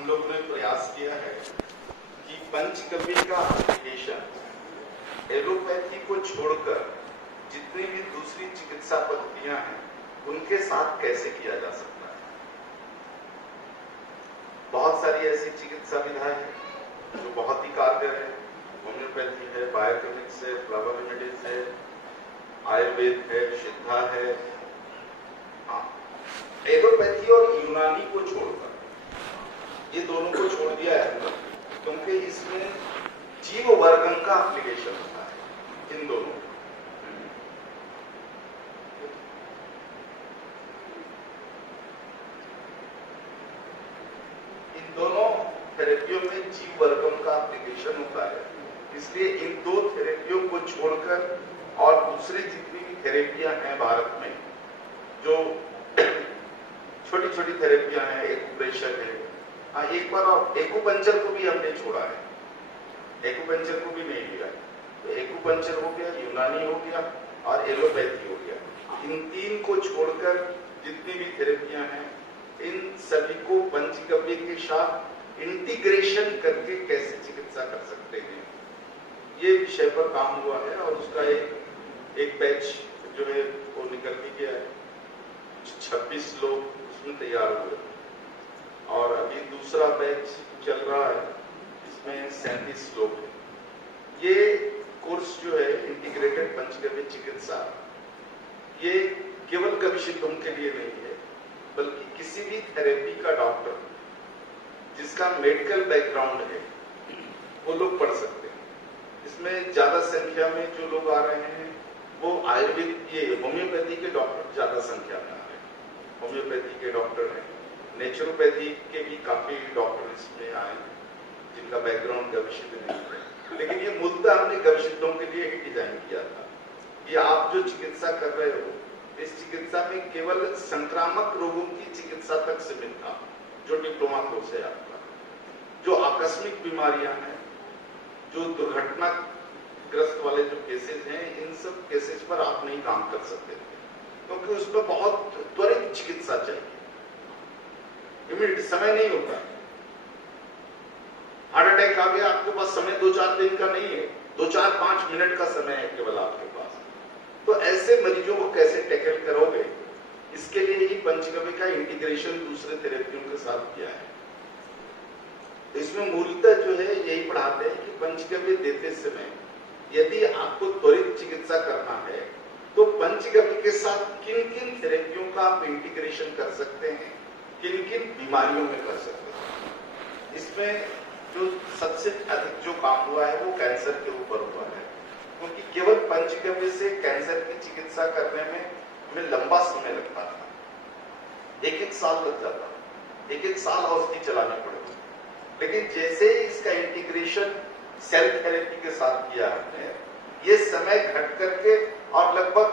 हम लोग ने प्रयास किया है कि पंचगव्य का एप्लीकेशन एलोपैथी को छोड़कर जितनी भी दूसरी चिकित्सा पद्धतियां हैं उनके साथ कैसे किया जा सकता है। बहुत सारी ऐसी चिकित्सा विधाएं हैं जो बहुत ही कारगर है। होम्योपैथी है, बायोकेमिक्स है, फ्लावर रेमेडीज है, आयुर्वेद है, सिद्धा है। एलोपैथी और यूनानी को छोड़कर ये दोनों को छोड़ दिया है क्योंकि इसमें जीव वर्गन का एप्लीकेशन होता है। इन दोनों थेरेपियों में जीव वर्गन का एप्लीकेशन होता है। इसलिए इन दो थेरेपियों को छोड़कर और दूसरी जितनी भी थेरेपियां हैं भारत में, जो छोटी छोटी थेरेपियां हैं, एक्यूप्रेशर है, एक बार और एक्यूपंक्चर को भी हमने छोड़ा है, एक्यूपंक्चर को भी नहीं लिया है। तो एक्यूपंक्चर हो गया, यूनानी हो गया और एलोपैथी हो गया। इन तीन को छोड़कर जितनी भी थेरेपियां हैं इन सभी को पंचगव्य के साथ इंटीग्रेशन करके कैसे चिकित्सा कर सकते हैं, ये विषय पर काम हुआ है और उसका एक बैच जो है वो निकल भी गया है। 26 लोग उसमें तैयार हुए और अभी दूसरा बैच चल रहा है, इसमें 37 लोग हैं। ये कोर्स जो है इंटीग्रेटेड पंचगव्य चिकित्सा, ये केवल कविसिद्धों के लिए नहीं है बल्कि किसी भी थेरेपी का डॉक्टर जिसका मेडिकल बैकग्राउंड है वो लोग पढ़ सकते हैं। इसमें ज्यादा संख्या में जो लोग आ रहे हैं वो आयुर्वेद, ये होम्योपैथी के डॉक्टर ज्यादा संख्या में आ रहे हैं। होम्योपैथी के डॉक्टर हैं, नेचुरोपैथी के भी काफी डॉक्टर इसमें आए हैं जिनका बैकग्राउंड गविसिद्ध नहीं है। लेकिन ये मूलतः हमने गविसिद्धों के लिए ही डिजाइन किया था। ये आप जो चिकित्सा कर रहे हो इस चिकित्सा में केवल संक्रामक रोगों की चिकित्सा तक सीमित था, जो डिप्लोमा कोर्स है आपका। जो आकस्मिक बीमारियां हैं, जो दुर्घटनाग्रस्त वाले जो केसेस हैं, इन सब केसेस पर आप नहीं काम कर सकते थे क्योंकि उसमें बहुत त्वरित चिकित्सा चाहिए, इमीडिएट समय नहीं होता। हार्ट अटैक आ गया, आपके पास समय 2-4 दिन का नहीं है, 2-4-5 मिनट का समय है केवल आपके पास। तो ऐसे मरीजों को कैसे टैकल करोगे, इसके लिए ही पंचगव्य का इंटीग्रेशन दूसरे थेरेपियों के साथ किया है। इसमें मूलतः जो है यही पढ़ाते हैं कि पंचगव्य देते समय यदि आपको त्वरित चिकित्सा करना है तो पंचगव्य के साथ किन किन थेरेपियों का आप इंटीग्रेशन कर सकते हैं, किन किन बीमारियों में कर सकते हैं। इसमें जो सबसे अधिक जो काम हुआ है वो कैंसर के ऊपर हुआ है, क्योंकि केवल पंचगव्य से कैंसर की चिकित्सा करने में हमें लंबा समय लगता था, 1-1 साल लग जाता, 1-1 साल औषधि चलानी पड़ती। लेकिन जैसे ही इसका इंटीग्रेशन सेल थेरेपी के साथ किया हमने, ये समय घट करके और लगभग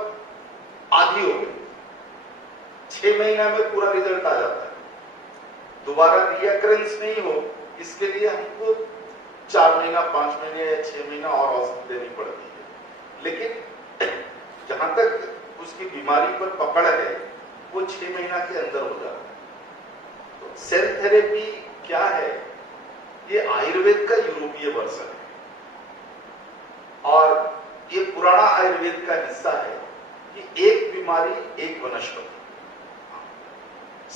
आधी हो गई। 6 महीना में पूरा रिजल्ट आ जाता है। दोबारा रिअकरेंस नहीं हो इसके लिए हमको 4 महीना, 5 महीने या 6 महीना और औषधि देनी पड़ती है। लेकिन जहां तक उसकी बीमारी पर पकड़ है वो 6 महीना के अंदर हो जाता है। तो सेल थेरेपी क्या है, ये आयुर्वेद का यूरोपीय वर्जन है और ये पुराना आयुर्वेद का हिस्सा है कि एक बीमारी एक वनस्पति।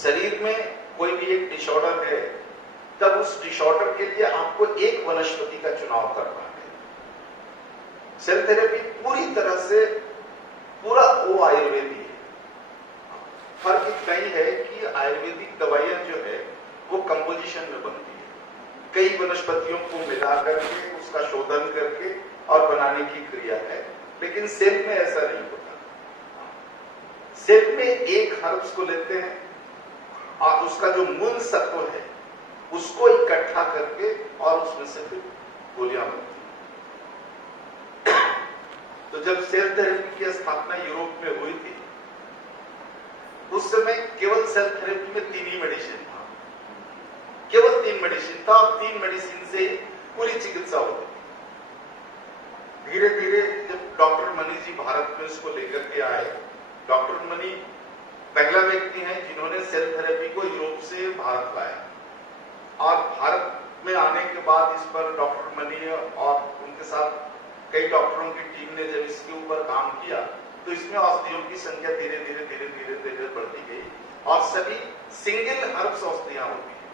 शरीर में कोई भी एक डिसऑर्डर है तब उस डिसऑर्डर के लिए आपको एक वनस्पति का चुनाव करना है। सेल थेरेपी पूरी तरह से पूरा वो आयुर्वेदी है। फर्क इतना ही है कि आयुर्वेदिक दवाइयां जो है वो कंपोजिशन में बनती है, कई वनस्पतियों को मिला करके उसका शोधन करके और बनाने की क्रिया है। लेकिन सेल में ऐसा नहीं होता। सेल में एक हर्ब्स को लेते हैं और उसका जो मूल सत्व है उसको इकट्ठा करके और उसमें से फिर गोलियां बनती हैं। तो जब सेल थेरेपी की स्थापना यूरोप में हुई थी उस समय केवल सेल थेरेपी में 3 ही मेडिसिन था, केवल 3 मेडिसिन था और 3 मेडिसिन से ही पूरी चिकित्सा होती थी। धीरे धीरे जब डॉक्टर मनी जी भारत में इसको लेकर के आए, डॉक्टर मनी पहला व्यक्ति है जिन्होंने सेल थेरेपी को यूरोप से भारत लाया और भारत में आने के बाद इस पर डॉक्टर मनी और उनके साथ कई डॉक्टरों की टीम ने जब इसके ऊपर काम किया तो इसमें औषधियों की संख्या धीरे धीरे बढ़ती गई और सभी सिंगल हर्ब्स औषधियां होती हैं।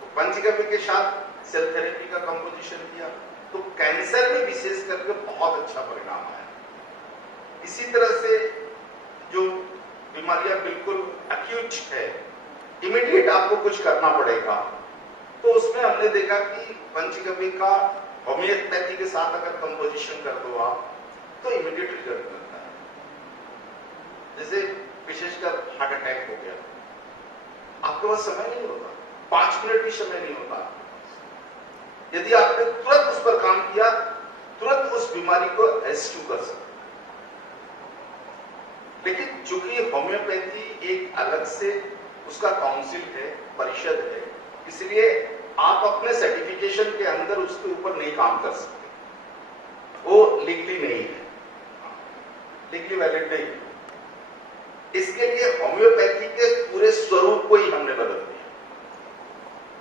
तो पंचगव्य के साथ सेल थेरेपी का कंपोजिशन किया तो कैंसर में विशेष करके बहुत अच्छा परिणाम आया। इसी तरह से जो बीमारियां बिल्कुल एक्यूट है, इमीडिएट आपको कुछ करना पड़ेगा, तो उसमें हमने देखा कि पंचगव्य का होम्योपैथी के साथ अगर कंपोजिशन कर दो आप तो इमीडिएट रिजल्ट मिलता है। जैसे विशेषकर हार्ट अटैक हो गया, आपके पास समय नहीं होता, 5 मिनट भी समय नहीं होता। यदि आपने तुरंत उस पर काम किया, तुरंत उस बीमारी को रेस्क्यू कर सकते। लेकिन चूंकि होम्योपैथी एक अलग से उसका काउंसिल है, परिषद है, इसलिए आप अपने सर्टिफिकेशन के अंदर उसके ऊपर नहीं काम कर सकते, वो लीगली नहीं है, लीगली वैलिड नहीं है। इसके लिए होम्योपैथी के पूरे स्वरूप को ही हमने बदल दिया।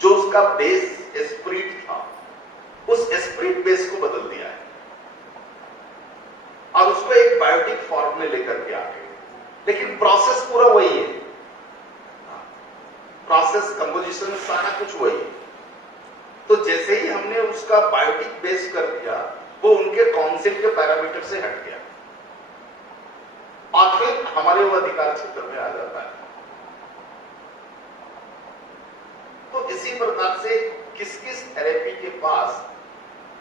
जो उसका बेस एस्प्रिट था, उस एस्प्रिट बेस को बदल दिया है और उसको एक बायोटिक फॉर्म में लेकर के आ गए। लेकिन प्रोसेस पूरा वही है, प्रोसेस कंपोजिशन सारा कुछ वही है। तो जैसे ही हमने उसका बायोटिक बेस कर दिया, वो उनके काउंसिल के पैरामीटर से हट गया और फिर हमारे वो अधिकार क्षेत्र में आ जाता है। तो इसी प्रकार से किस किस थेरेपी के पास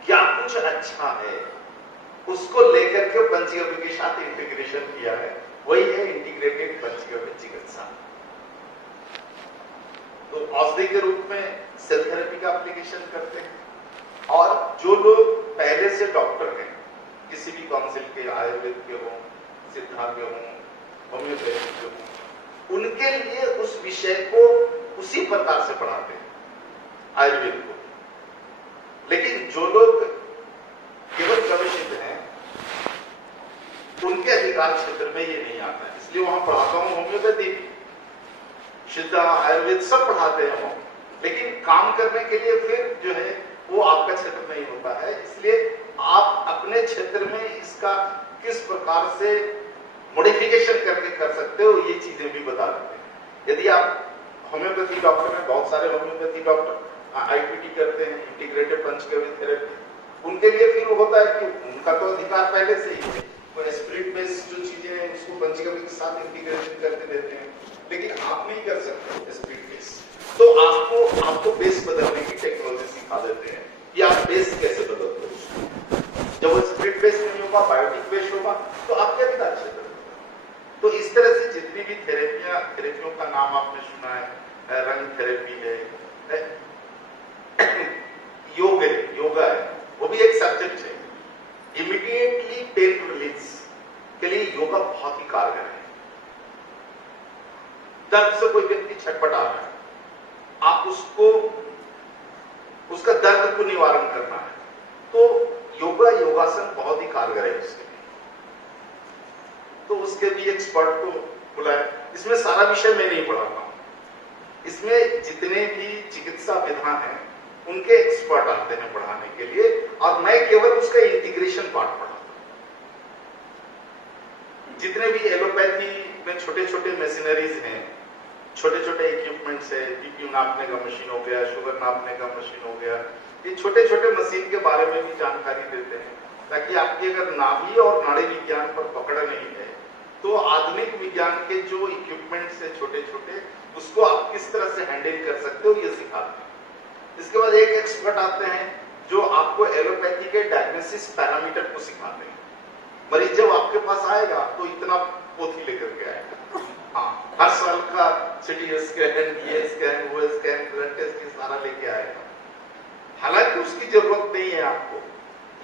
क्या कुछ अच्छा है, उसको लेकर के पंचगव्य के साथ इंटीग्रेशन किया है, वही है इंटीग्रेटेड पंचगव्य चिकित्सा। तो औषधि के रूप में सेल थेरेपी का एप्लीकेशन करते हैं और जो लोग पहले से डॉक्टर हैं, किसी भी काउंसिल के, आयुर्वेद के हों, सिद्धा के हों, होम्योपैथी के हों, उनके लिए उस विषय को उसी प्रकार से पढ़ाते हैं, आयुर्वेद को। लेकिन जो लोग केवल गवेषित हैं, उनके अधिकार क्षेत्र में ये नहीं आता है, इसलिए वहां पढ़ाता हूं होम्योपैथी, सिद्धा, आयुर्वेद सब पढ़ाते हैं वो। लेकिन काम करने के लिए फिर जो है वो आपका क्षेत्र नहीं होता है, इसलिए आप अपने क्षेत्र में इसका किस प्रकार से मॉडिफिकेशन करके कर सकते हो, ये चीजें भी बता देते हैं। यदि आप होम्योपैथी डॉक्टर में, बहुत सारे होम्योपैथी डॉक्टर आईपीटी करते हैं, इंटीग्रेटेड पंचगव्य थेरेपी, उनके लिए फिर होता है कि उनका तो अधिकार पहले से ही है, वो स्प्रिट बेस्ड जो चीजें हैं उसको पंचगव्य के साथ इंटीग्रेशन करके देते हैं। लेकिन आप नहीं कर सकते स्प्रिट बेस, तो आपको बेस बदलने की टेक्नोलॉजी सिखा देते हैं कि आप बेस कैसे बदलते हो। जब वो स्प्रिट बेस नहीं होगा, बायोटिक बेस होगा, तो आपके अधिकार क्षेत्र होगा। तो इस तरह से जितनी भी थेरेपियों का नाम आपने सुना है, रंग थेरेपी है, योगा है, वो भी एक सब्जेक्ट है। इमीडिएटली पेन रिलीज के लिए योगा बहुत ही कारगर है। दर्द से कोई व्यक्ति छटपटा रहा है, आप उसका दर्द को निवारण करना है, तो योगासन बहुत ही कारगर है उसके लिए। तो उसके भी एक्सपर्ट को बुलाया। इसमें सारा विषय मैं नहीं पढ़ाता हूं, इसमें जितने भी चिकित्सा विधान हैं उनके एक्सपर्ट आते हैं पढ़ाने के लिए, और मैं केवल उसका इंटीग्रेशन पार्ट पढ़ाता हूं। जितने भी एलोपैथी में छोटे छोटे मशीनरीज हैं, छोटे छोटे इक्विपमेंट्स है, बीपी नापने का मशीन हो गया, शुगर नापने का मशीन हो गया, ये छोटे छोटे मशीन के बारे में भी जानकारी देते हैं, ताकि आपकी अगर नाभि और नाड़ी विज्ञान पर पकड़ नहीं है तो आधुनिक विज्ञान के जो इक्विपमेंट्स है छोटे छोटे, उसको आप किस तरह से हैंडल कर सकते हो, ये सिखाते हैं। इसके बाद एक एक्सपर्ट आते हैं जो आपको एलोपैथी के डायग्नोसिस पैरामीटर को सिखाते हैं। मरीज जब आपके पास आएगा तो इतना पोथी लेकर के आएगा, हाँ, हर साल का सिटी स्कैन, ये स्कैन, वो स्कैन, ब्लड टेस्ट, ये सारा लेके आएगा। हालांकि उसकी जरूरत नहीं है आपको,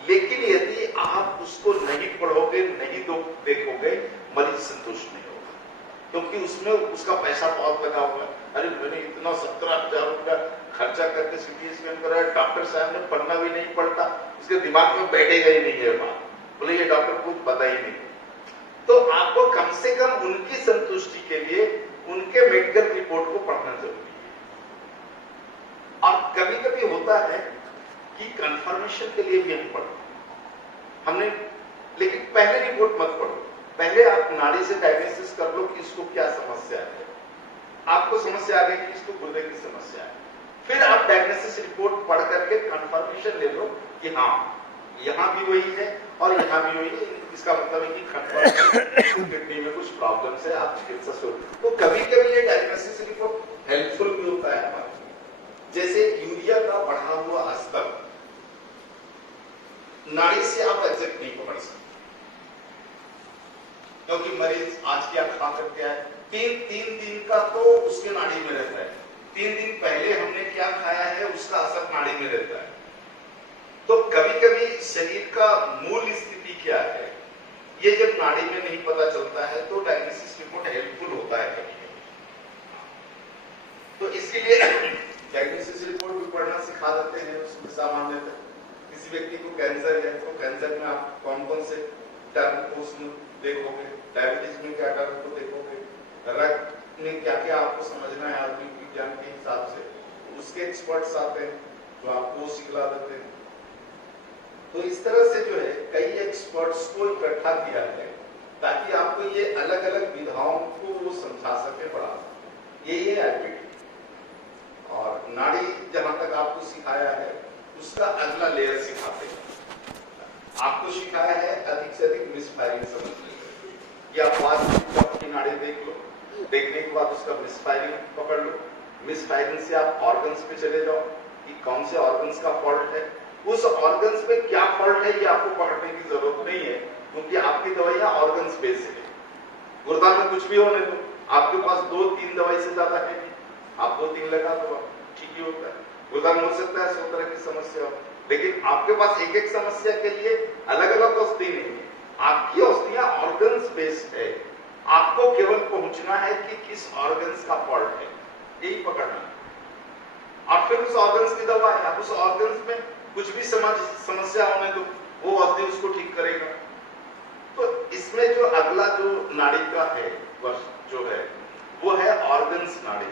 लेकिन यदि आप उसको नहीं पढ़ोगे, नहीं देखोगे, मरीज संतुष्ट नहीं होगा, क्योंकि उसमें उसका पैसा बहुत लगा हुआ है। अरे मैंने इतना 17,000 रुपया खर्चा करके सिटी स्कैन कराया, डॉक्टर साहब ने पढ़ना भी नहीं पड़ता, उसके दिमाग में बैठेगा ही नहीं है बात, बोले ये डॉक्टर को पता ही नहीं। तो आपको कम से कम उनकी संतुष्टि के लिए उनके मेडिकल रिपोर्ट को पढ़ना जरूरी है। होता है कि कंफर्मेशन के लिए भी हम पढ़ो हमने, लेकिन पहले रिपोर्ट मत पढ़ो, पहले आप नाड़ी से डायग्नोसिस कर लो कि इसको क्या समस्या है। आपको समस्या आ गई कि इसको गुर्दे की समस्या है, फिर आप डायग्नोसिस रिपोर्ट पढ़ करके कंफर्मेशन ले लो कि हाँ यहाँ भी वही है और यहाँ भी वही है, इसका मतलब है कि कंफर्मेशन किडनी में कुछ प्रॉब्लम्स है, आप चिकित्सा शुरू। तो कभी कभी ये डायग्नोसिस रिपोर्ट हेल्पफुल भी होता है हमारे, जैसे यूरिया का बढ़ा हुआ स्तर नाड़ी से आप एग्जैक्ट नहीं पकड़ सकते, क्योंकि मरीज आज क्या खा करके आए, तीन दिन का तो उसके नाड़ी में रहता है, 3 दिन पहले हमने क्या खाया है उसका असर नाड़ी में रहता है। तो कभी कभी शरीर का मूल स्थिति क्या है ये जब नाड़ी में नहीं पता चलता है तो डायग्नोसिस रिपोर्ट हेल्पफुल होता है कभी कभी। तो इसीलिए डायग्नोसिस रिपोर्ट भी पढ़ना सिखा देते हैं उसमें सामान्यतः। किसी व्यक्ति को कैंसर है तो कैंसर में आप कौन कौन से टर्म को उसमें देखोगे, डायबिटीज में क्या टर्म को देखोगे, रक्त में क्या क्या आपको समझना है आधुनिक विज्ञान के हिसाब से, उसके एक्सपर्ट्स आते हैं जो आपको सिखला देते हैं। तो इस तरह से जो है कई एक्सपर्ट्स को इकट्ठा किया है ताकि आपको ये अलग अलग विधाओं को वो समझा सके, पढ़ा सके। यही है आईपीटी। और नाड़ी जहां तक आपको सिखाया है उसका अगला लेयर सिखाते हैं। आपको सिखाया है अधिक से अधिक मिसफायरिंग समझने के, या फास्ट की नाड़ी देख लो, देखने के बाद उसका मिसफायरिंग पकड़ लो, मिसफायरिंग से आप ऑर्गन्स पे चले जाओ कि कौन से ऑर्गन्स का फॉल्ट है, उस ऑर्गन्स पे क्या फॉल्ट है ये आपको पकड़ने की जरूरत नहीं है, क्योंकि आपकी दवाइयां ऑर्गन्स बेस्ड है। गुर्दा में कुछ भी होने दो, आपके पास 2-3 दवाई से ज्यादा है नहीं, आप 2-3 लगा दो ठीक ही होता है। गुर्दा में हो सकता है 100 तरह की समस्या हो, लेकिन आपके पास एक एक समस्या के लिए अलग अलग औषधि नहीं है, आपकी औषधियां ऑर्गन्स बेस्ड है। आपको केवल पहुंचना है कि किस ऑर्गन्स का फॉल्ट है, यही पकड़ना है। और फिर उस ऑर्गन्स की दवा है, आप उस ऑर्गन्स में कुछ भी समस्या होने दो, वो औषधि उसको ठीक करेगा। तो इसमें जो अगला जो नाड़ी का है वर्ष जो है वो है ऑर्गन्स नाड़ी।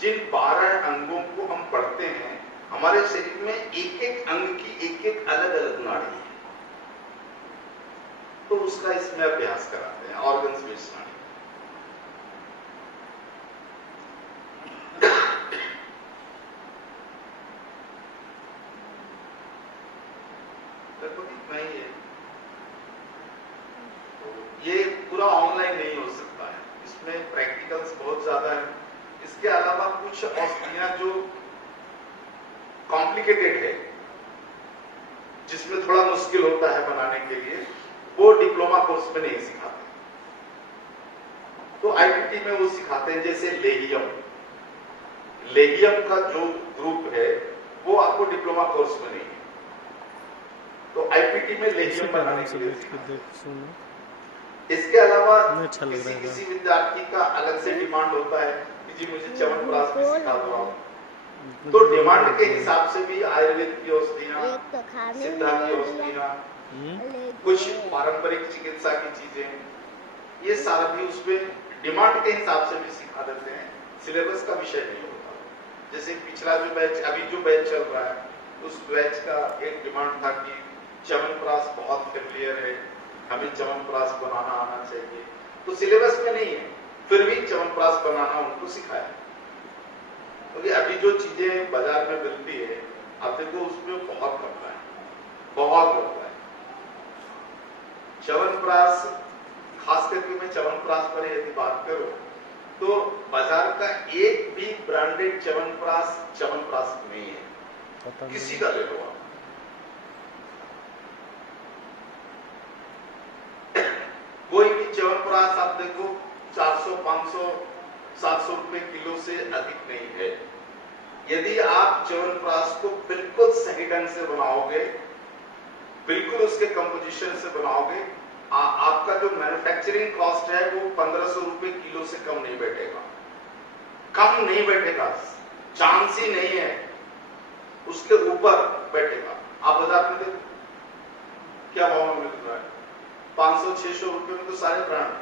जिन 12 अंगों को हम पढ़ते हैं, हमारे शरीर में एक एक अंग की एक एक अलग अलग नाड़ी है, तो उसका इसमें अभ्यास कराते हैं ऑर्गन्स बेस्ड नाड़ी। लगभग इतना ही है। ये पूरा ऑनलाइन नहीं हो सकता है, इसमें प्रैक्टिकल्स बहुत ज्यादा है। इसके अलावा कुछ औषधियां जो कॉम्प्लिकेटेड है, जिसमें थोड़ा मुश्किल होता है बनाने के लिए, वो डिप्लोमा कोर्स में नहीं सिखाते, तो आईपीटी में वो सिखाते हैं। जैसे लेगियम का जो ग्रुप है वो आपको डिप्लोमा कोर्स में नहीं है, तो आईपीटी में लेगियम बनाने के लिए सिखाते हैं। इसके अलावा किसी विद्यार्थी का अलग से डिमांड होता है कि जी मुझे च्यवनप्राश भी सिखा दो आप, तो डिमांड के हिसाब से भी आयुर्वेद की औषधियां, सिद्धा की औषधियां, कुछ पारंपरिक चिकित्सा की चीजें, ये सारा भी उसमें डिमांड के हिसाब से भी सिखा देते हैं। सिलेबस का विषय नहीं होता। जैसे पिछला जो बैच, अभी जो बैच चल रहा है, उस बैच का एक डिमांड था कि च्यवनप्राश बहुत फेमिलियर है, हमें च्यवनप्राश बनाना आना चाहिए, तो सिलेबस में नहीं है, फिर भी च्यवनप्राश बनाना उनको सिखाया। क्योंकि अभी जो चीजें बाजार में मिलती है, आप देखो उसमें बहुत कम है, बहुत कम है। च्यवनप्राश, खास करके मैं च्यवनप्राश पर यदि बात करूं तो बाजार का एक भी ब्रांडेड च्यवनप्राश नहीं है, किसी का ले लो आप। कोई भी च्यवनप्राश आप देखो 400, 500, 700 रुपए किलो से अधिक नहीं है। यदि आप च्यवनप्राश को बिल्कुल सही ढंग से बनाओगे, बिल्कुल उसके कंपोजिशन से बनाओगे, आपका जो मैन्युफैक्चरिंग कॉस्ट है वो 1500 रुपए किलो से कम नहीं बैठेगा, कम नहीं बैठेगा, चांस ही नहीं है, उसके ऊपर बैठेगा। आप बाजार में देखो क्या भाव में मिल रहा है, 500-600 रुपए में तो सारे ब्रांड,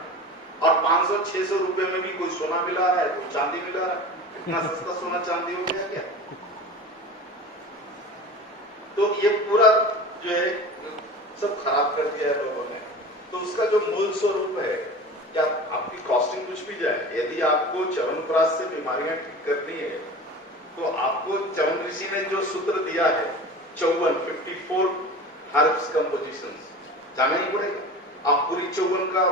और 500-600 रुपए में भी कोई सोना मिला रहा है, कोई चांदी मिला रहा है। इतना सस्ता सोना चांदी हो गया क्या? तो ये पूरा जो है सब खराब कर दिया है लोगों ने। तो उसका जो मूल स्वरूप है, क्या आपकी कॉस्टिंग कुछ भी जाए, यदि आपको च्यवनप्राश से बीमारियां ठीक करनी है तो आपको च्यवन ऋषि ने जो सूत्र दिया है 54 हर्ब्स कंपोजिशंस जाना ही पड़ेगा। आप पूरी 54 का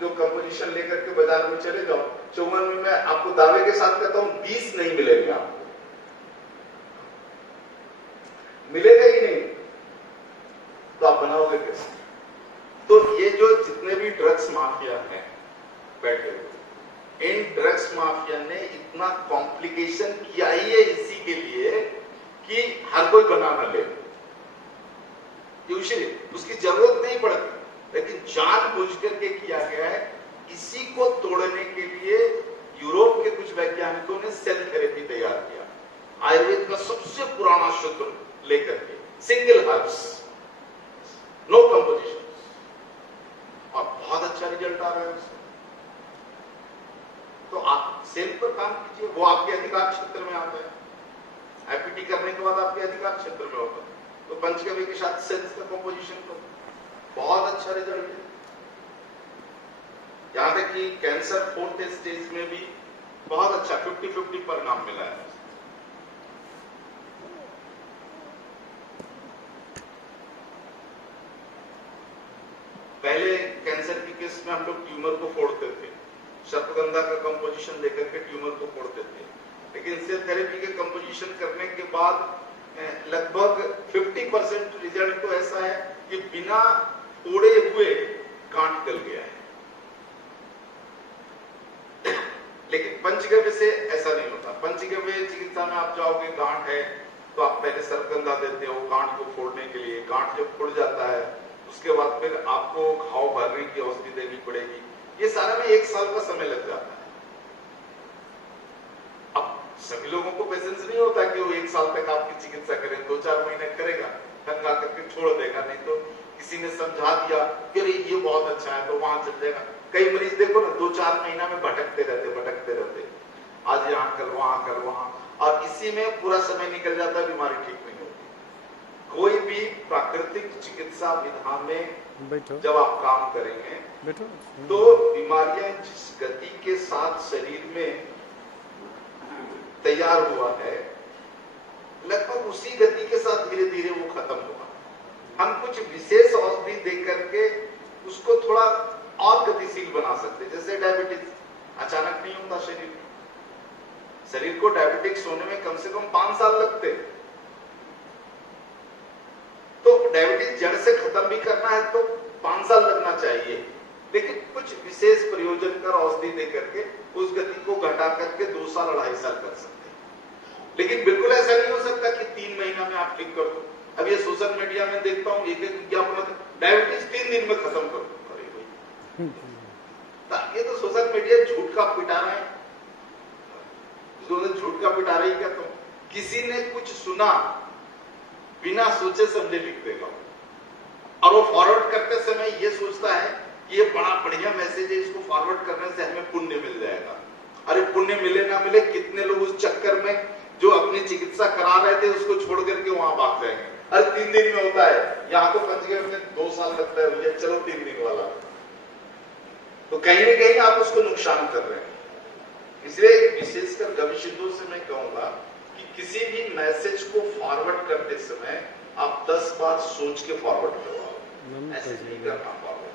जो कंपोजिशन लेकर के बाजार में चले जाओ, 54 में मैं आपको दावे के साथ कहता हूं 20 नहीं मिलेंगे, आपको मिलेगा ही नहीं, तो आप बनाओगे कैसे? तो ये जो जितने भी ड्रग्स माफिया हैं बैठे हुए, इन ड्रग्स माफिया ने इतना कॉम्प्लिकेशन किया ही है इसी के लिए कि हर कोई बनाना ले, उसकी जरूरत नहीं पड़ती, लेकिन जानबूझ करके किया गया है। इसी को तोड़ने के लिए यूरोप के कुछ वैज्ञानिकों ने सेल थेरेपी तैयार किया, आयुर्वेद का सबसे पुराना सूत्र लेकर के, सिंगल हर्ब्स, नो कंपोजिशन, और बहुत अच्छा रिजल्ट आ रहा है उससे। तो आप सेल पर काम कीजिए, वो आपके अधिकार क्षेत्र में आता है। एपीटी करने के बाद आपके अधिकार क्षेत्र में होगा, तो पंचगव्य के साथ सेल्स का कंपोजिशन करो, बहुत अच्छा रिजल्ट है। यहां तक कि कैंसर 4th स्टेज में भी बहुत अच्छा 50-50 परिणाम मिला है। पहले कैंसर के केस में हम लोग ट्यूमर को फोड़ते थे, सर्पगंधा का कंपोजिशन लेकर के ट्यूमर को फोड़ते थे, लेकिन सेल थेरेपी के कंपोजिशन करने के बाद लगभग 50% रिजल्ट तो ऐसा है कि बिना फोड़े हुए गांठ गल गया है। लेकिन पंचगव्य से ऐसा नहीं होता। पंचगव्य चिकित्सा में आप जाओगे, गांठ है तो आप पहले सर्पगंधा देते हो गांठ को फोड़ने के लिए, गांठ जब फूट जाता है उसके बाद फिर आपको घाव भरने की औषधि देनी पड़ेगी, ये सारा में 1 साल का समय लग जाता है। अब सभी लोगों को पेशेंस नहीं होता कि वो 1 साल तक आपकी चिकित्सा करें, 2-4 महीने करेगा, थक गा करके छोड़ देगा, नहीं तो किसी ने समझा दिया कि ये बहुत अच्छा है तो वहां चल जाएगा। कई मरीज देखो ना 2-4 महीना में भटकते रहते, आज यहाँ कल वहां, और इसी में पूरा समय निकल जाता है, बीमारी ठीक नहीं होती। कोई भी प्राकृतिक चिकित्सा विधा में जब आप काम करेंगे तो बीमारियां जिस गति के साथ शरीर में तैयार हुआ है, लगभग उसी गति के साथ धीरे धीरे वो खत्म होगा। हम कुछ विशेष औषधि दे करके उसको थोड़ा और गतिशील बना सकते, जैसे डायबिटीज अचानक नहीं होता शरीर को डायबिटिक्स होने में कम से कम 5 साल लगते, तो डायबिटीज जड़ से खत्म भी करना है तो 5 साल लगना चाहिए, लेकिन कुछ विशेष प्रयोजन कर औषधि दे करके उस गति को घटा करके 2 साल 2.5 साल कर सकते हैं। लेकिन बिल्कुल ऐसा नहीं हो सकता कि 3 महीना में आप ठीक कर दो। अब ये सोशल मीडिया में देखता हूँ एक विज्ञापन, डायबिटीज 3 दिन में खत्म कर दो। ये तो सोशल मीडिया झूठ का पिटारा है, झूठ का पिटारा ही कहता हूं। किसी ने कुछ सुना बिना सोचे समझे लिख देगा, और वो फॉरवर्ड करते समय ये सोचता है कि ये बड़ा बढ़िया मैसेज है, इसको फॉरवर्ड करने से हमें पुण्य मिल जाएगा। अरे पुण्य मिले ना मिले, कितने लोग उस चक्कर में जो अपनी चिकित्सा करा रहे थे उसको छोड़ करके वहां भाग जाएंगे। अरे 3 दिन में होता है, यहाँ तो पंचगव्य में 2 साल लगता है भैया, चलो 3 दिन वाला, तो कहीं ना कहीं आप उसको नुकसान कर रहे हैं। इसलिए विशेषकर गविशिदों से मैं कहूंगा कि किसी भी मैसेज को फॉरवर्ड करते समय आप 10 बार सोच के फॉरवर्ड करवाओ, ऐसे नहीं करना फॉरवर्ड।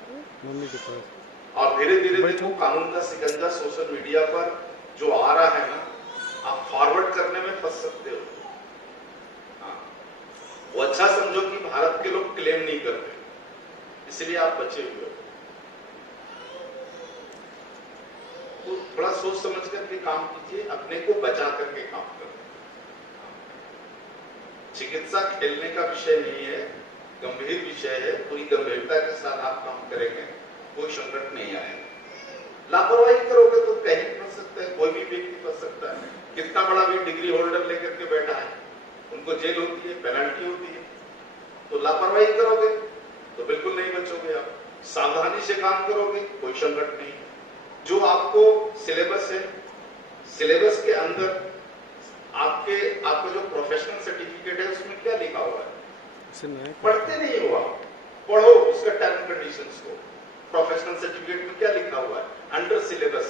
और धीरे धीरे देखो कानून का शिकंजा सोशल मीडिया पर जो आ रहा है ना, आप फॉरवर्ड करने में फंस सकते हो। वो अच्छा समझो कि भारत के लोग क्लेम नहीं करते, इसलिए आप बचे हुए हो। तो थोड़ा सोच समझ करके काम कीजिए, अपने को बचा करके काम करें। चिकित्सा खेलने का विषय नहीं है, गंभीर विषय है। पूरी गंभीरता के साथ आप काम करेंगे, कोई संकट नहीं आएगा। लापरवाही करोगे तो कहीं फंस सकता है, कोई भी व्यक्ति फंस सकता है। कितना बड़ा भी डिग्री होल्डर लेकर के बैठा है, उनको जेल होती है, पेनल्टी होती है। तो लापरवाही करोगे तो बिल्कुल नहीं बचोगे आप। सावधानी से काम करोगे, कोई संकट नहीं। जो आपको सिलेबस है, सिलेबस के अंदर आपका जो प्रोफेशनल सर्टिफिकेट है उसमें क्या लिखा हुआ है, पढ़ते नहीं हो आप, पढ़ो उसका टर्म कंडीशंस को। प्रोफेशनल सर्टिफिकेट में क्या लिखा हुआ है? Under syllabus.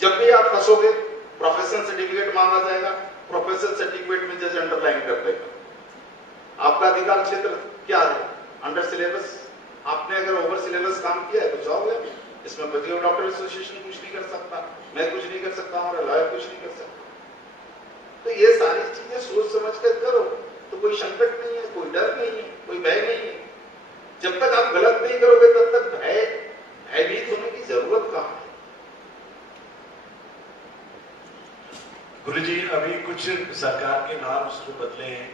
जब भी आप फंसोगे प्रोफेशनल सर्टिफिकेट मांगा जाएगा, प्रोफेशनल सर्टिफिकेट में जैसे अंडरलाइन कर देगा। आपका अधिकार क्षेत्र क्या है? Under syllabus. आपने अगर ओवर सिलेबस काम किया है तो जाओगे, इसमें प्रतियोगी डॉक्टर एसोसिएशन कुछ नहीं कर सकता, मैं कुछ नहीं कर सकता, हमारा लॉयर कुछ नहीं कर सकता। तो ये सारी चीजें सोच समझ कर करो तो कोई संकट नहीं है, कोई डर नहीं है, कोई भय नहीं है। जब तक आप गलत नहीं करोगे तब तक भयभीत होने की जरूरत कहां है? गुरुजी, अभी कुछ सरकार के नॉर्म्स जो बदले हैं,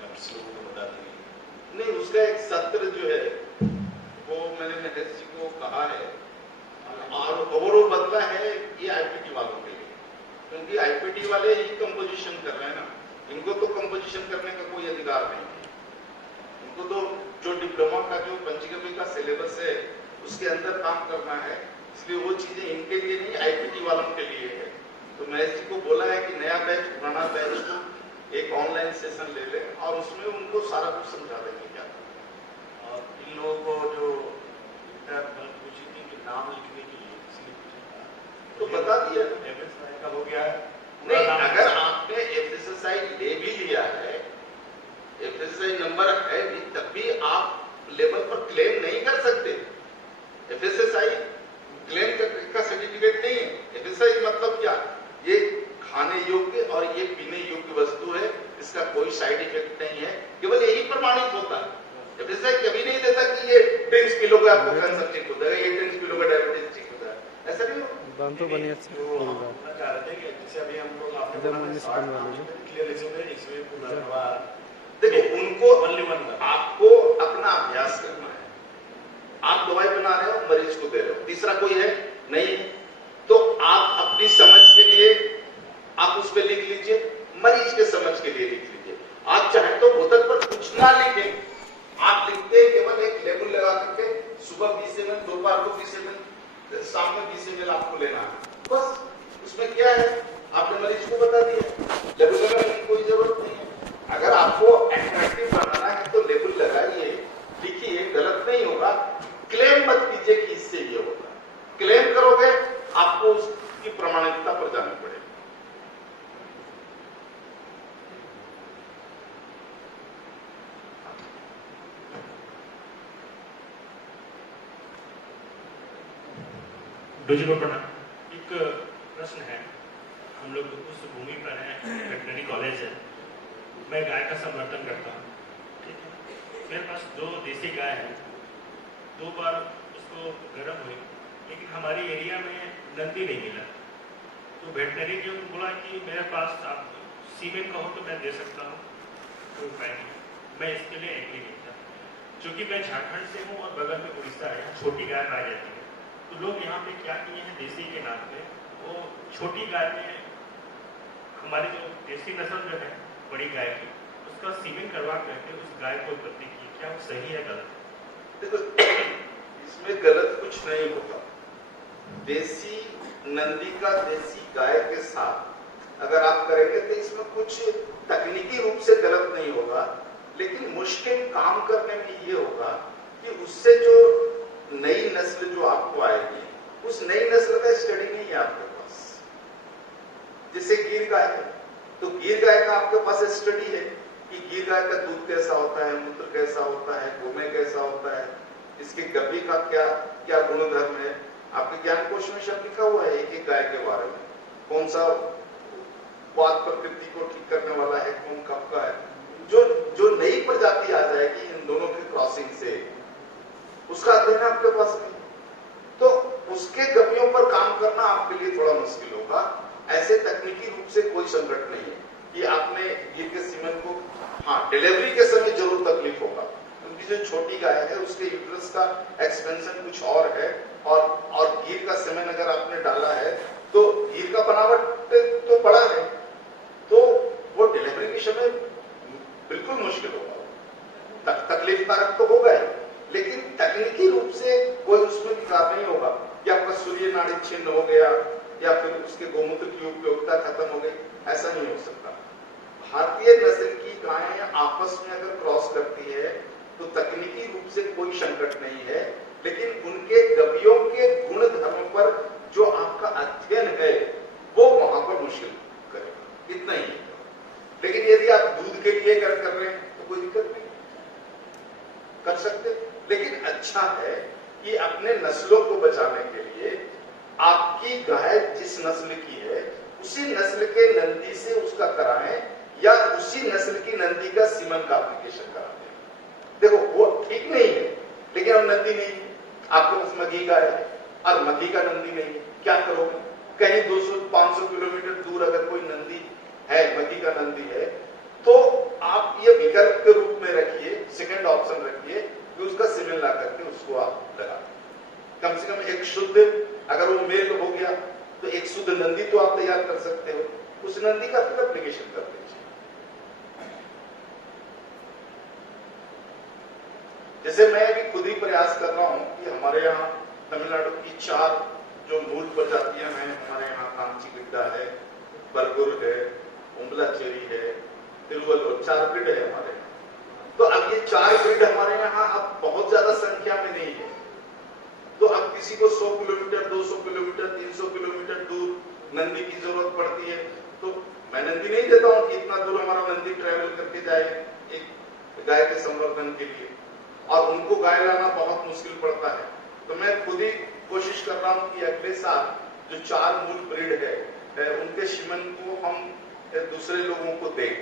लोगों को बता देंगे। नहीं, उसका एक सत्र जो है वो मैंने महेश जी को कहा है, और वो बदला है ये आईपीटी वालों के लिए, क्योंकि आईपीटी वाले ही कंपोजिशन कर रहे हैं ना, इनको तो कंपोजिशन करने का कोई अधिकार नहीं है। इनको तो जो डिप्लोमा का जो पंचगव्य का सिलेबस है उसके अंदर काम करना है, इसलिए वो चीजें इनके लिए नहीं, आईपीटी वालों के लिए है। तो महेश जी को बोला है कि नया बैच पुराना बैच को एक ऑनलाइन सेशन ले ले और उसमें उनको सारा कुछ समझा देंगे क्या। और इन लोगों को जो पूछी थी कि नाम लिखने के लिए किसी ने पूछा तो बता दिया एफएसएसआई का हो गया है। नहीं, अगर आपने एफएसएसआई ले भी लिया है, एफएसएसआई नंबर है भी, तब भी आप लेवल पर क्लेम नहीं कर सकते। एफएसएसआई क्लेम का सर्टिफिकेट नहीं है। एफएसएसआई मतलब क्या? ये खाने योग्य और ये पीने योग्य वस्तु है, इसका कोई साइड इफेक्ट नहीं है, केवल यही प्रमाणित होता है। एफएसएसआई कभी नहीं देता कि ये ड्रिंक्स पी लोगे आपको कैंसर ठीक हो जाएगा, ये ड्रिंक्स पी लोगे डायबिटीज ठीक हो जाएगा, ऐसा नहीं होगा। तो चाह रहे थे कि जैसे अभी हम लोग देखो, उनको आपको अपना अभ्यास करना है। आप दवाई बना रहे हो, मरीज को दे रहे हो, तीसरा कोई है नहीं, तो आप अपनी समझ के लिए आप उस पर लिख लीजिए, मरीज के समझ के लिए लिख लीजिए। आप चाहे तो बोतल पर कुछ ना लिखें, आप लिखते केवल एक लेबल लगा करके सुबह 20 ml, दोपहर को 20 ml, शाम में 20 ml आपको लेना है, बस। उसमें क्या है, आपने मरीज को बता दिया, लेबल लगाने की कोई जरूरत नहीं है। अगर आपको अट्रैक्टिव बनाना है तो लेबल लगाइए, लिखिए, गलत नहीं होगा। क्लेम मत कीजिए कि इससे ये होगा। क्लेम करोगे आपको उसकी प्रमाणिकता पर जानी पड़ेगी। एक प्रश्न है, हम लोग उस भूमि पर हैं, वेटनरी कॉलेज है, मैं गाय का समर्थन करता हूँ, ठीक है। मेरे पास 2 देसी गाय हैं, 2 बार उसको गर्म हुई, लेकिन हमारे एरिया में नंदी नहीं मिला। तो वेटनरी जो बोला कि मेरे पास आप सीमेंट का हो तो मैं दे सकता हूँ, कोई उपाय नहीं। मैं इसके लिए एग्री नहीं था, क्योंकि मैं झारखंड से हूँ और बगल में उड़ीसा है, छोटी गाय पाई जाती है। तो लोग यहाँ पे क्या किए हैं, देसी के नाम पे वो छोटी गाय में हमारी जो देसी नस्ल जो है बड़ी गाय की, उसका सीमेंट करवा करके उस गाय को उत्पत्ति की, क्या वो सही है गलत? देखो, इसमें गलत कुछ नहीं होता। देसी नंदी का देसी गाय के साथ अगर आप करेंगे तो इसमें कुछ तकनीकी रूप से गलत नहीं होगा, लेकिन मुश्किल काम करने में ये होगा कि उससे जो नई नस्ल जो आपको आएगी, उस नई नस्ल का स्टडी नहीं है आपके पास। जैसे गिर गाय है, तो गिर गाय का आपके पास स्टडी है कि गिर गाय का दूध कैसा होता है, मूत्र कैसा होता है, गोमेय कैसा होता है, इसके गब्बी का क्या क्या गुणधर्म है। आपके ज्ञान कोश में सब लिखा हुआ है एक गाय के बारे में, कौन सा वात प्रकृति को ठीक करने वाला है, कौन कब का है। जो नई प्रजाति आ जाएगी इन दोनों की क्रॉसिंग से, उसका अध्ययन आपके पास नहीं, तो उसके गपियों पर काम करना आपके लिए थोड़ा मुश्किल होगा। ऐसे तकनीकी रूप से कोई संकट नहीं है कि आपने गिर के सीमेंट को, हाँ डिलीवरी के समय जरूर तकलीफ होगा, क्योंकि जो छोटी गाय है उसके यूट्रस का एक्सपेंशन कुछ और है, और गिर का सीमेंट अगर आपने डाला है तो गिर का बनावट तो बड़ा है, तो वो डिलीवरी के समय बिल्कुल मुश्किल होगा, तकलीफ कारक तो होगा ही, लेकिन तकनीकी रूप से कोई उसमें विकार नहीं होगा कि आपका सूर्य नाड़ी छिन्न हो गया या फिर उसके गोमूत्र की उपयोगिता खत्म हो गई, ऐसा नहीं हो सकता। भारतीय नस्ल की गायें आपस में अगर क्रॉस करती है तो तकनीकी रूप से कोई संकट नहीं है, लेकिन उनके गवियों के गुण धर्म पर जो आपका अध्ययन है वो वहां पर मुश्किल करेगा, इतना ही है। लेकिन यदि आप दूध के लिए कर रहे हैं तो कोई दिक्कत नहीं, कर सकते। लेकिन अच्छा है कि अपने नस्लों को बचाने के लिए आपकी गाय जिस नस्ल की है उसी नस्ल के नंदी से उसका कराएं, या उसी नस्ल की नंदी का सीमन का एप्लीकेशन कराते हैं। देखो वो ठीक नहीं है, लेकिन अब नंदी नहीं है, आपके पास मगी गाय है और मगी का नंदी नहीं है, क्या करोगे? कहीं 200-500 किलोमीटर दूर अगर कोई नंदी है, मगी का नंदी है, तो आप ये विकल्प के रूप में रखिए, सेकंड ऑप्शन रखिए कि उसका सीमन ला करके उसको आप लगा, कम से कम एक शुद्ध, अगर वो मेल हो गया तो एक शुद्ध नंदी तो आप तैयार कर सकते हो, उस नंदी का फिर एप्लीकेशन कर दीजिए। जैसे मैं भी खुद ही प्रयास कर रहा हूं कि हमारे यहाँ तमिलनाडु की 4 जो मूल प्रजातियां हैं, हमारे यहाँ कांची गिड्डा है, बरगुर है, उम्बलाचेरी है, तिरुवल्लुवर, 4 ब्रीड है हमारे यहाँ। तो अब ये 4 ब्रीड हमारे यहाँ अब बहुत ज्यादा संख्या में नहीं है, तो अब किसी को 100 किलोमीटर, 200 किलोमीटर, 300 किलोमीटर दूर नंदी की जरूरत पड़ती है, तो मैं नंदी नहीं देता हूं कि इतना दूर हमारा नंदी ट्रेवल करके जाए एक गाय के संवर्धन के लिए, और उनको गाय लाना बहुत मुश्किल पड़ता है। तो मैं खुद ही कोशिश कर रहा हूं कि अगले साल जो 4 मूल ब्रीड है उनके सीमन को हम दूसरे लोगों को दें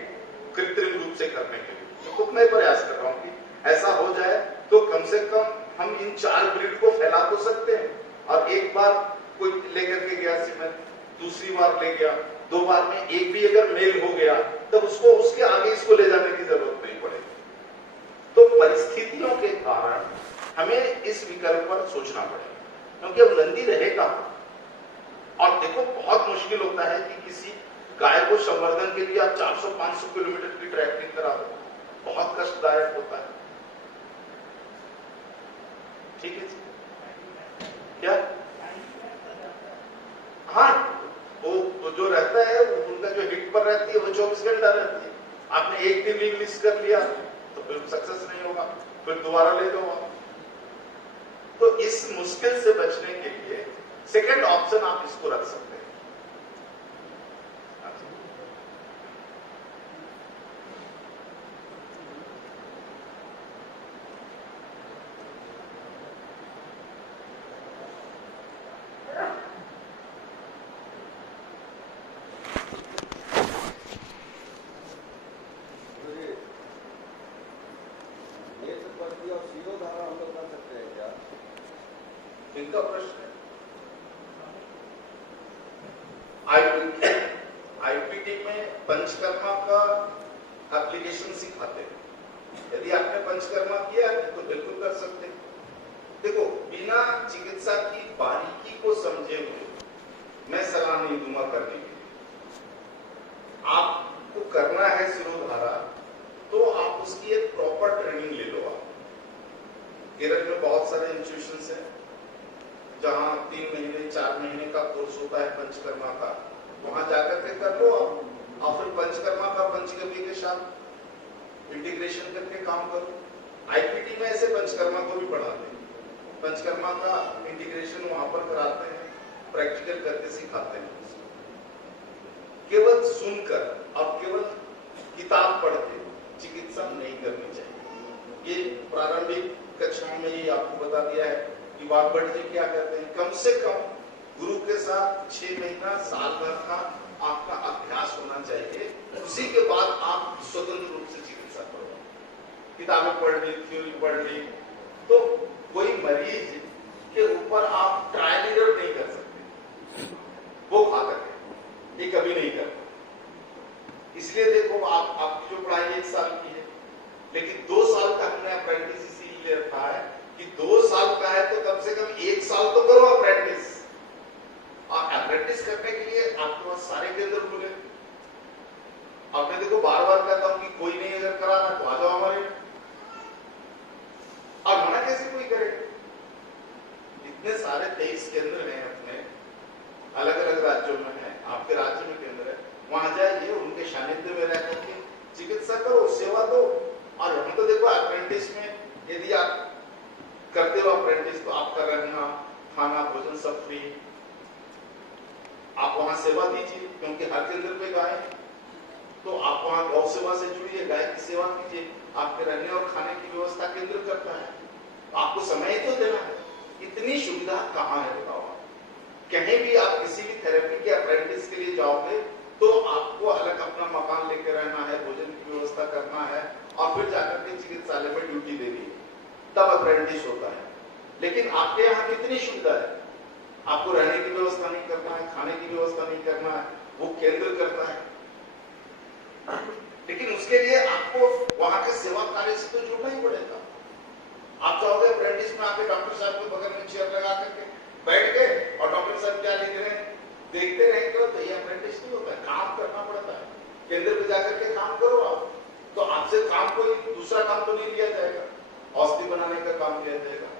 कृत्रिम रूप से करने के लिए। तो मैं प्रयास कर रहा हूं कि ऐसा हो जाए, तो कम से कम हम इन 4 ब्रीड को फैला तो सकते हैं, और एक बार कोई लेकर के गया सीमन, दूसरी बार ले गया, 2 बार में एक भी अगर मेल हो गया तब उसको उसके आगे इसको ले जाने की जरूरत नहीं पड़ेगी। तो परिस्थितियों के कारण हमें इस विकल्प पर सोचना पड़ेगा, क्योंकि अब नंदी रहेगा, और देखो बहुत मुश्किल होता है कि किसी गाय को संवर्धन के लिए आप 400-500 किलोमीटर की ट्रैकिंग करा दो, बहुत कष्टदायक होता है। ठीक है जी, क्या? हाँ, वो जो रहता है उनका जो हिट पर रहती है वो 24 घंटा रहती है। आपने एक दिन भी मिस कर लिया तो फिर सक्सेस नहीं होगा, फिर दोबारा ले दो आप। तो इस मुश्किल से बचने के लिए सेकंड ऑप्शन आप इसको रख सकते हैं। इनका प्रश्न है आईपीटी में पंचकर्मा का एप्लीकेशन सिखाते हैं। यदि आपने पंचकर्मा किया है तो बिल्कुल कर सकते हैं। देखो, बिना चिकित्सा की बारीकी को समझे हुए मैं सलाह नहीं दूंगा करने के लिए। आपको करना है शिरोधारा, तो आप उसकी एक प्रॉपर ट्रेनिंग ले लो। आप केरल में बहुत सारे इंस्टीट्यूशंस हैं जहां 3 महीने 4 महीने का कोर्स होता है पंचकर्मा का, वहां जाकर के कर लो आप, और फिर पंचकर्मा का पंचगव्य के साथ इंटीग्रेशन करके काम करो। आईपीटी में ऐसे पंचकर्मा को भी पढ़ाते हैं, पंचकर्मा का इंटीग्रेशन वहां पर कराते हैं, प्रैक्टिकल करके सिखाते हैं। केवल सुनकर और केवल किताब पढ़ के चिकित्सा नहीं करनी चाहिए। ये प्रारंभिक कक्षाओं में ये आपको बता दिया है कि वाघभट जी क्या कहते हैं, कम से कम गुरु के साथ 6 महीना साल भर का आपका अभ्यास होना चाहिए। उसी के बाद आप स्वतंत्र रूप से चिकित्सा करो। किताबें पढ़ ली, थ्योरी पढ़ ली, तो कोई मरीज के ऊपर आप ट्रायल एरर नहीं कर सकते। वो खा करके ये कभी नहीं करते। इसलिए देखो, आपकी जो पढ़ाई 1 साल की है, लेकिन 2 साल का हमने अप्रेंटिस इसीलिए रखा है कि 2 साल का है तो कम से कम 1 साल तो करो अप्रेंटिस। और अप्रेंटिस करने के लिए आपके पास सारे केंद्र खुले। अब मैं देखो बार-बार कहता हूं कि कोई नहीं अगर कराना तो आ जाओ हमारे, और मना कैसे कोई करे? इतने सारे 23 केंद्र हैं अपने, अलग अलग राज्यों में है, आपके राज्य में केंद्र है, वहां जाइए, उनके सानिध्य में रह करके चिकित्सा करो, सेवा दो। और हम तो देखो अप्रेंटिस में यदि आप करते हो अप्रेंटिस तो आपका रहना खाना भोजन सब फ्री। आप वहां सेवा दीजिए, क्योंकि हर केंद्र पे गाय है, तो आप वहां गौ सेवा से जुड़िए, गाय की सेवा कीजिए। आपके रहने और खाने की व्यवस्था केंद्र करता है, आपको समय तो देना है। इतनी सुविधा कहाँ है बताओ? कहीं भी आप किसी भी थेरेपी के अप्रेंटिस के लिए जाओगे तो आपको अलग अपना मकान लेके रहना है, भोजन की व्यवस्था करना है और फिर जाकर के चिकित्सालय में ड्यूटी देनी है, तब अप्रेंटिस होता है। लेकिन आपके यहाँ कितनी सुविधा है, आपको रहने की व्यवस्था नहीं करना है, खाने की व्यवस्था नहीं करना है, वो केंद्र करता है। लेकिन उसके लिए आपको वहां के सेवा कार्य से तो जुड़ना ही पड़ेगा। आप चाहोगे अप्रेंटिस में आके डॉक्टर साहब के बगल में चेयर लगा करके बैठ गए और डॉक्टर साहब क्या लिख रहे हैं देखते रहेंगे, तो ये अप्रेंटिस नहीं होता है, काम करना पड़ता है। केंद्र पे जाकर के काम करो आप, तो आपसे काम कोई दूसरा काम तो नहीं लिया जाएगा। औषधि बनाने का काम लिया जाएगा,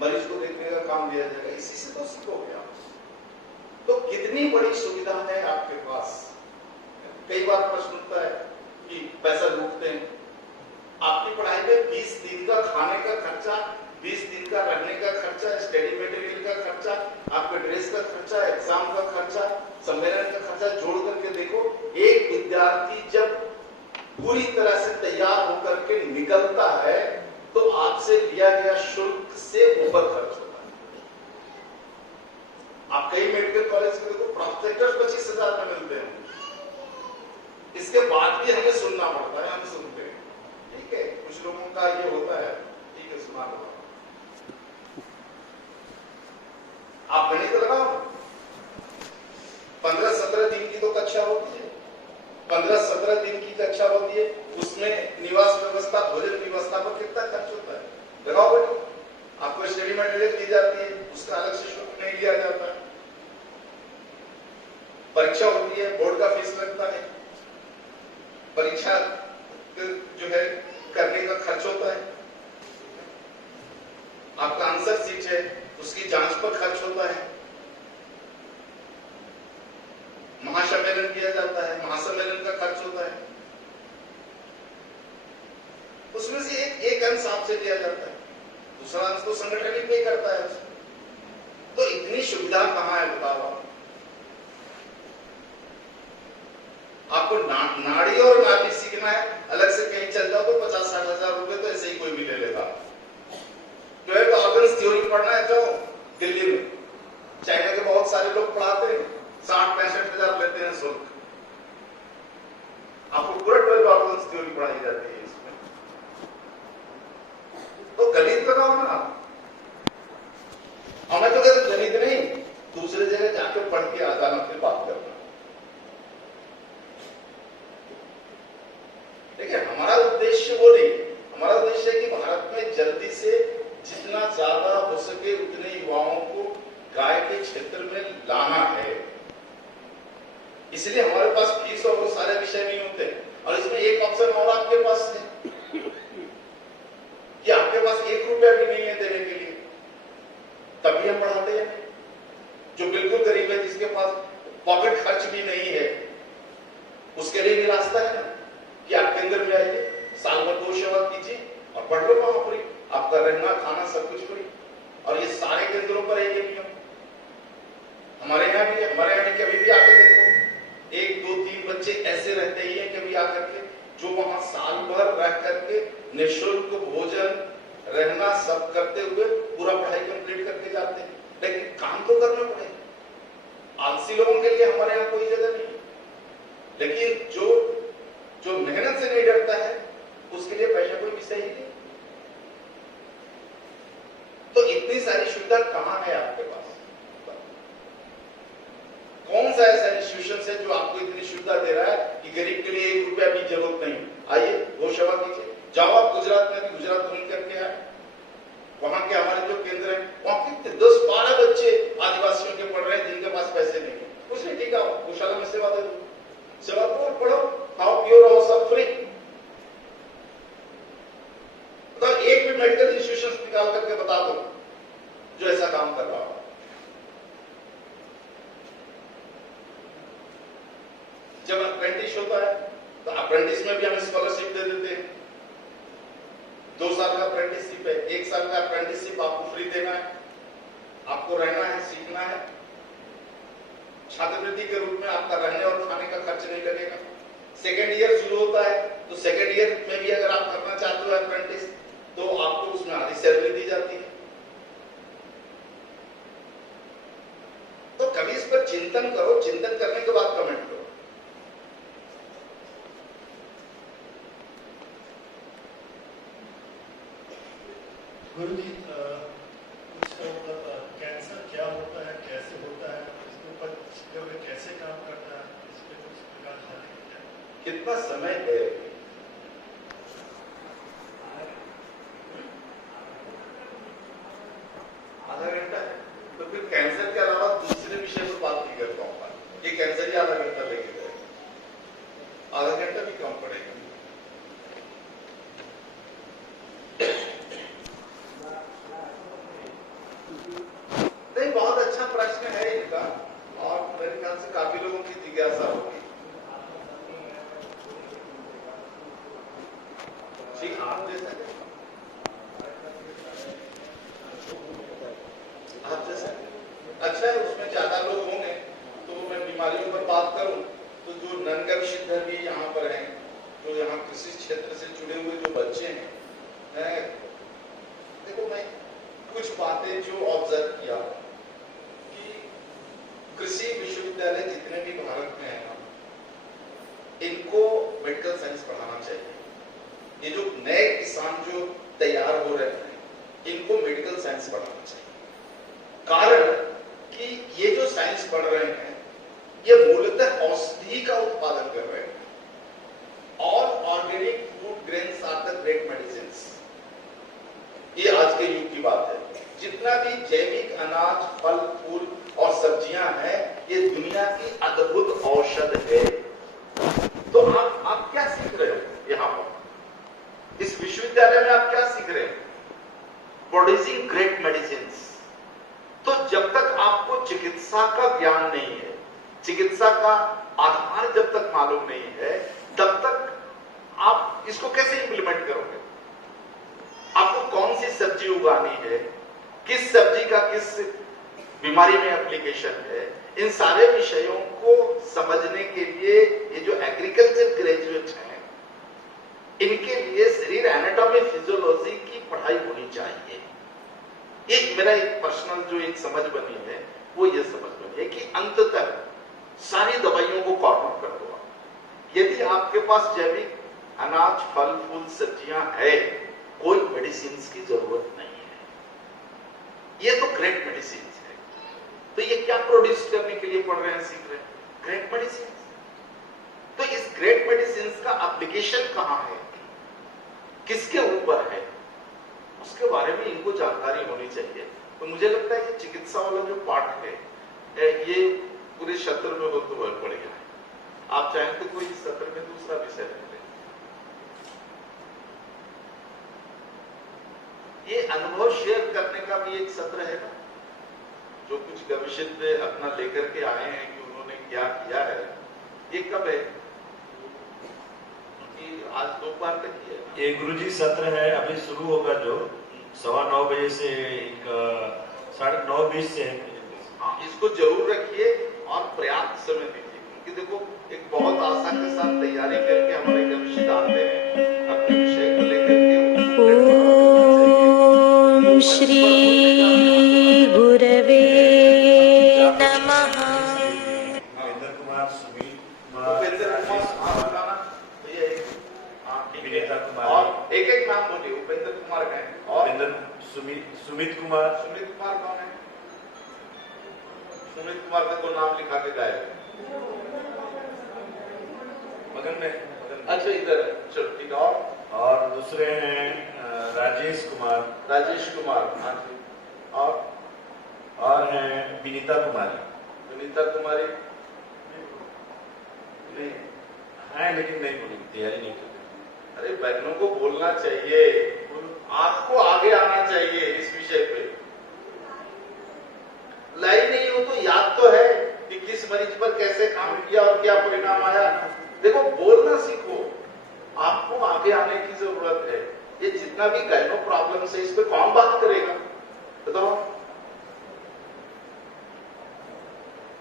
मरीज को देखने का काम लिया जाएगा, इसी से तो सीखोगे आप। तो कितनी बड़ी सुविधा है आपके पास। कई बार प्रश्न उठता है कि पैसा लूटते हैं। आपकी पढ़ाई में 20 दिन का खाने का खर्चा, 20 दिन का रहने का खर्चा, स्टडी मटेरियल का खर्चा, आपके ड्रेस का खर्चा, एग्जाम का खर्चा, सम्मेलन का खर्चा जोड़ करके देखो। एक विद्यार्थी जब पूरी तरह से तैयार होकर के निकलता है तो आपसे लिया गया शुल्क से ऊपर खर्च होता है। आप कई मेडिकल कॉलेज में देखो प्रोस्पेक्टस 25,000 में मिलते हैं, इसके बाद भी हमें सुनना पड़ता है, हम सुनते हैं। ठीक है, कुछ लोगों का ये होता है, ठीक है सुना लो। आप गणित लगाओ, 15-17 दिन की तो कक्षा होती है, 15-17 दिन की कक्षा होती है, उसमें निवास व्यवस्था भोजन व्यवस्था पर कितना खर्च होता है लगाओ बेटे। आपको स्टडी मटेरियल दी जाती है, उसका अलग से शुल्क नहीं लिया जाता है। परीक्षा होती है, बोर्ड का फीस लगता है, परीक्षा जो है करने का खर्च होता है, आपका आंसर सीट है उसकी जांच पर खर्च होता है, महासम्मेलन किया जाता है, महासम्मेलन का खर्च होता है, उसमें से एक अंश आपसे लिया जाता है, दूसरा अंश तो संगठन ही पे करता है। तो इतनी सुविधा कहां है बताओ आप? आपको नाड़ी और नाभि सीखना है, अलग से कहीं चल जाओ तो 50-60 हजार रुपए तो ऐसे ही कोई भी ले लेगा। 12 ऑर्गन्स थ्योरी पढ़ना है जाओ दिल्ली में, चाइना के बहुत सारे लोग पढ़ाते हैं, 60-65 हजार लेते हैं शुल्क। आपको पूरा 12 ऑर्गन्स थ्योरी पढ़ाई जाती है इसमें। तो गणित लगाओ ना, हमें तो गणित नहीं, दूसरे जगह जाके पढ़ के आ जाना, फिर बात करना। देखिए हमारा उद्देश्य वो नहीं, हमारा उद्देश्य है कि भारत में जल्दी से जितना ज्यादा हो सके उतने युवाओं को गाय के क्षेत्र में लाना है। इसलिए हमारे पास फीस और वो सारे विषय नहीं होते। और इसमें एक ऑप्शन और आपके पास है कि आपके पास 1 रुपया भी नहीं है देने के लिए, तभी हम पढ़ाते हैं। जो बिल्कुल गरीब है, जिसके पास पॉकेट खर्च भी नहीं है, उसके लिए भी रास्ता है ना कि आप केंद्र में आइए, साल भर 2 सेवा कीजिए और पढ़ लो वहां फ्री, आपका रहना खाना सब कुछ फ्री। और ये सारे केंद्रों पर है ये नियम। हमारे यहाँ भी कभी भी आके देखो, 1, 2, 3 बच्चे ऐसे रहते ही हैं कभी आकर के, जो वहां साल भर रह करके निःशुल्क भोजन रहना सब करते हुए पूरा पढ़ाई कंप्लीट करके जाते हैं। लेकिन काम तो करना पड़ेगा। आलसी लोगों के लिए हमारे यहाँ कोई जगह नहीं, लेकिन जो मेहनत से नहीं डरता है उसके लिए पैसा कोई विषय ही नहीं। तो इतनी सारी सुविधा कहां है आपके पास? कौन सा ऐसा इंस्टीट्यूशन है जो आपको इतनी सुविधा दे रहा है कि गरीब के लिए 1 रुपया भी जरूरत नहीं? आइए गौ सेवा कीजिए, जाओ आप गुजरात में भी, गुजरात घूम करके आए, वहां के हमारे जो केंद्र है वहां कितने 10-12 बच्चे आदिवासियों के पढ़ रहे हैं जिनके पास पैसे नहीं है। कुछ नहीं, ठीक है गौशाला में सेवा दे दो, सेवा करो, पढ़ो, खाओ पियो रहो, सब फ्री। तो एक भी मेडिकल इंस्टीट्यूशन निकाल करके बता दो जो ऐसा काम कर रहा हो। जब अप्रेंटिस होता है तो अप्रेंटिस में भी हम स्कॉलरशिप दे देते हैं। 2 साल का अप्रेंटिसशिप है, 1 साल का अप्रेंटिसशिप आपको फ्री देना है, आपको रहना है, सीखना है। छात्रवृत्ति के रूप में आपका रहने और खाने का खर्च नहीं लगेगा। सेकेंड ईयर शुरू होता है तो सेकेंड ईयर में भी अगर आप करना चाहते हो अप्रेंटिस तो आपको उसमें आधी सैलरी दी जाती है। तो कभी इस पर चिंतन करो, चिंतन करने के बाद कमेंट करो। गुरुजी, उसका मतलब कैंसर क्या होता है, कैसे होता है, इसके ऊपर कैसे काम करता है, इस पे कुछ प्रकाश डालेंगे क्या? कितना समय है? आधा घंटा है। तो फिर कैंसर के अलावा दूसरे विषय पर बात नहीं कर पाऊंगा। ये कैंसर ही आधा घंटा लेके जाएगा, आधा घंटा भी कम पड़ेगा। नहीं, बहुत अच्छा प्रश्न है इनका और मेरे ख्याल से काफी लोगों की जिज्ञासा होगी। ठीक, आप जैसा अच्छा है, उसमें ज्यादा लोग होंगे तो मैं बीमारियों पर बात करूं तो जो ननगर्भित भी यहाँ पर हैं, जो यहाँ कृषि क्षेत्र से जुड़े हुए जो बच्चे हैं, देखो मैं कुछ बातें जो ऑब्जर्व किया कि कृषि विश्वविद्यालय जितने भी भारत में है ना, इनको मेडिकल साइंस पढ़ाना चाहिए। ये जो नए किसान जो तैयार हो रहे हैं, इनको मेडिकल साइंस पढ़ाना चाहिए। कारण कि ये जो साइंस पढ़ रहे हैं, ये मूलतः औषधि का उत्पादन कर रहे हैं। All organic food grains are the great medicines. ये आज के युग की बात है। जितना भी जैविक अनाज, फल, फूल और सब्जियां हैं, ये दुनिया की अद्भुत औषध है। तो आप क्या सीख रहे हो यहाँ पर? इस विश्वविद्यालय में आप क्या सीख रहे हैं? Producing great medicines. तो जब तक आपको चिकित्सा का ज्ञान नहीं है, चिकित्सा का आधार जब तक मालूम नहीं है, तब तक आप इसको कैसे इंप्लीमेंट करोगे? आपको कौन सी सब्जी उगानी है, किस सब्जी का किस बीमारी में एप्लीकेशन है, इन सारे विषयों को समझने के लिए ये जो एग्रीकल्चर ग्रेजुएट हैं, इनके लिए शरीर एनाटॉमी फिजियोलॉजी की पढ़ाई होनी चाहिए। एक मेरा एक पर्सनल जो एक समझ बनी है, वो ये समझ बनी है कि अंततः सारी दवाइयों को कॉर्नर कर दो। यदि आपके पास जैविक अनाज, फल, फूल, सब्जियां है, कोई मेडिसिन की जरूरत नहीं है। ये तो ग्रेट मेडिसिन है। तो ये क्या प्रोड्यूस करने के लिए पढ़ रहे हैं, सीख रहे हैं? Great medicine. तो इस ग्रेट मेडिसिन का एप्लीकेशन कहां है, किसके ऊपर है, उसके बारे में इनको जानकारी होनी चाहिए। तो मुझे लगता है कि चिकित्सा वाला जो पार्ट है, ये पूरे सत्र में हो तो बहुत बढ़िया है। आप चाहें तो कोई इस सत्र में दूसरा विषय ले लें। ये अनुभव शेयर करने का भी एक सत्र है ना, जो कुछ गवेषित अपना लेकर के आए हैं कि उन्होंने क्या किया है। ये कब है? आज दोपहर तक ही है। ये गुरुजी सत्र है, अभी शुरू होगा जो 9:15 बजे से 9:30 से। हाँ, इसको जरूर रखिए और पर्याप्त समय दीजिए, क्योंकि देखो एक बहुत आशा के साथ तैयारी करके हमारे गवेषक आते हैं अपने विषय को लेकर के। ओम श्री गुरवे नमः। उपेंद्र कुमार, सुमित कुमार, विनीता कुमार और एक नाम बोलिए। उपेंद्र कुमार है और सुमित कुमार। सुमित कुमार कौन है? सुमित कुमार का तो नाम लिखा के गायब है। मगन में। अच्छा, इधर है। चलो ठीक है। और दूसरे हैं राजेश कुमार। राजेश कुमार, हाँ जी। और हैं विनीता कुमारी। विनीता कुमारी नहीं है, लेकिन नहीं बोली, तैयारी नहीं करती। अरे बहनों को बोलना चाहिए, आपको आगे आना चाहिए इस विषय पे। लाई नहीं हो तो याद तो है कि किस मरीज पर कैसे काम किया और क्या परिणाम आया। देखो, बोलना सीखो। आपको आगे आने की जरूरत है। ये जितना भी गाइनो प्रॉब्लम्स है इस पे कौन बात करेगा बताओ?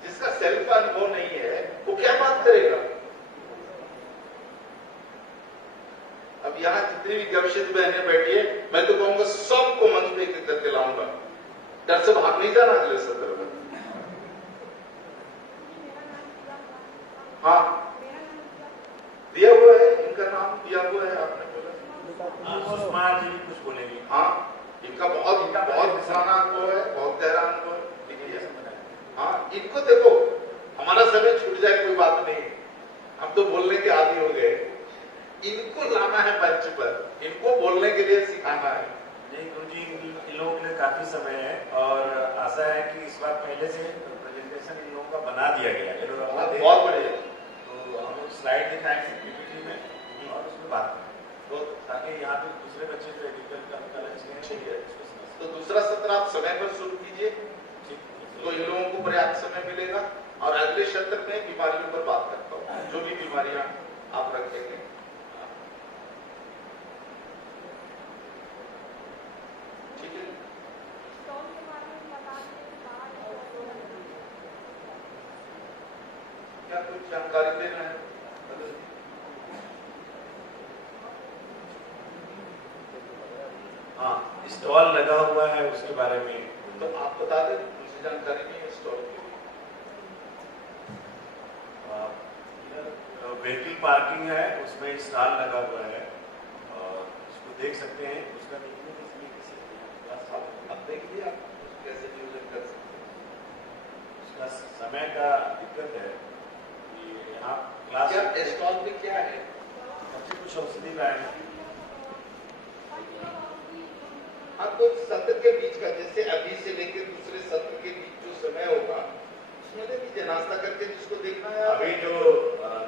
जिसका सेल्फ का अनुभव नहीं है वो क्या बात करेगा? अब यहाँ जितनी भी गवशित बहनें बैठी है, मैं तो कहूंगा सबको मंच पे एक करके लाऊंगा। डर से भाग नहीं जाना अगले सत्र में। हाँ दिया हुआ है, इनका नाम दिया हुआ है, आपने बोला। सुषमा जी भी कुछ बोलेंगे। हाँ इनका बहुत पुराना अनुभव है, बहुत गहरा अनुभव है। हाँ इनको देखो, हमारा समय छूट जाए कोई बात नहीं, हम तो बोलने के आदी हो गए। इनको लाना है मंच पर, इनको बोलने के लिए सिखाना है। नहीं गुरुजी, इन लोगों के लिए काफी समय है और आशा है कि इस बार पहले से प्रेजेंटेशन इन लोगों का बना दिया गया है। बहुत बढ़िया। तो हम लोग स्लाइड दिखाएंगे पीपीटी में और उसमें बात करेंगे, तो ताकि यहाँ पे दूसरे बच्चे जो एग्रीकल्चर का उनका लक्ष्य है तो दूसरा सत्र आप समय पर शुरू कीजिए, तो इन लोगों को पर्याप्त समय मिलेगा। और अगले सत्र में बीमारियों पर बात करता हूँ, जो भी बीमारियां आप रखेंगे। ठीक है, क्या कुछ जानकारी देना है? हाँ स्टॉल लगा हुआ है उसके बारे में तो आप बता दें, मुझे जानकारी नहीं है स्टॉल की। व्हीकल पार्किंग है, उसमें स्टॉल लगा हुआ है और उसको देख सकते हैं। उसका अब देखिए आप कैसे नियोजन कर सकते हैं। उसका समय का दिक्कत है कि यहाँ क्लास स्टॉल में क्या है? कुछ औषधि लाए। हाँ तो सत्र के बीच का, जैसे अभी से लेकर दूसरे सत्र के बीच जो समय होगा उसमें दे दीजिए, नाश्ता करके जिसको देखना है। अभी जो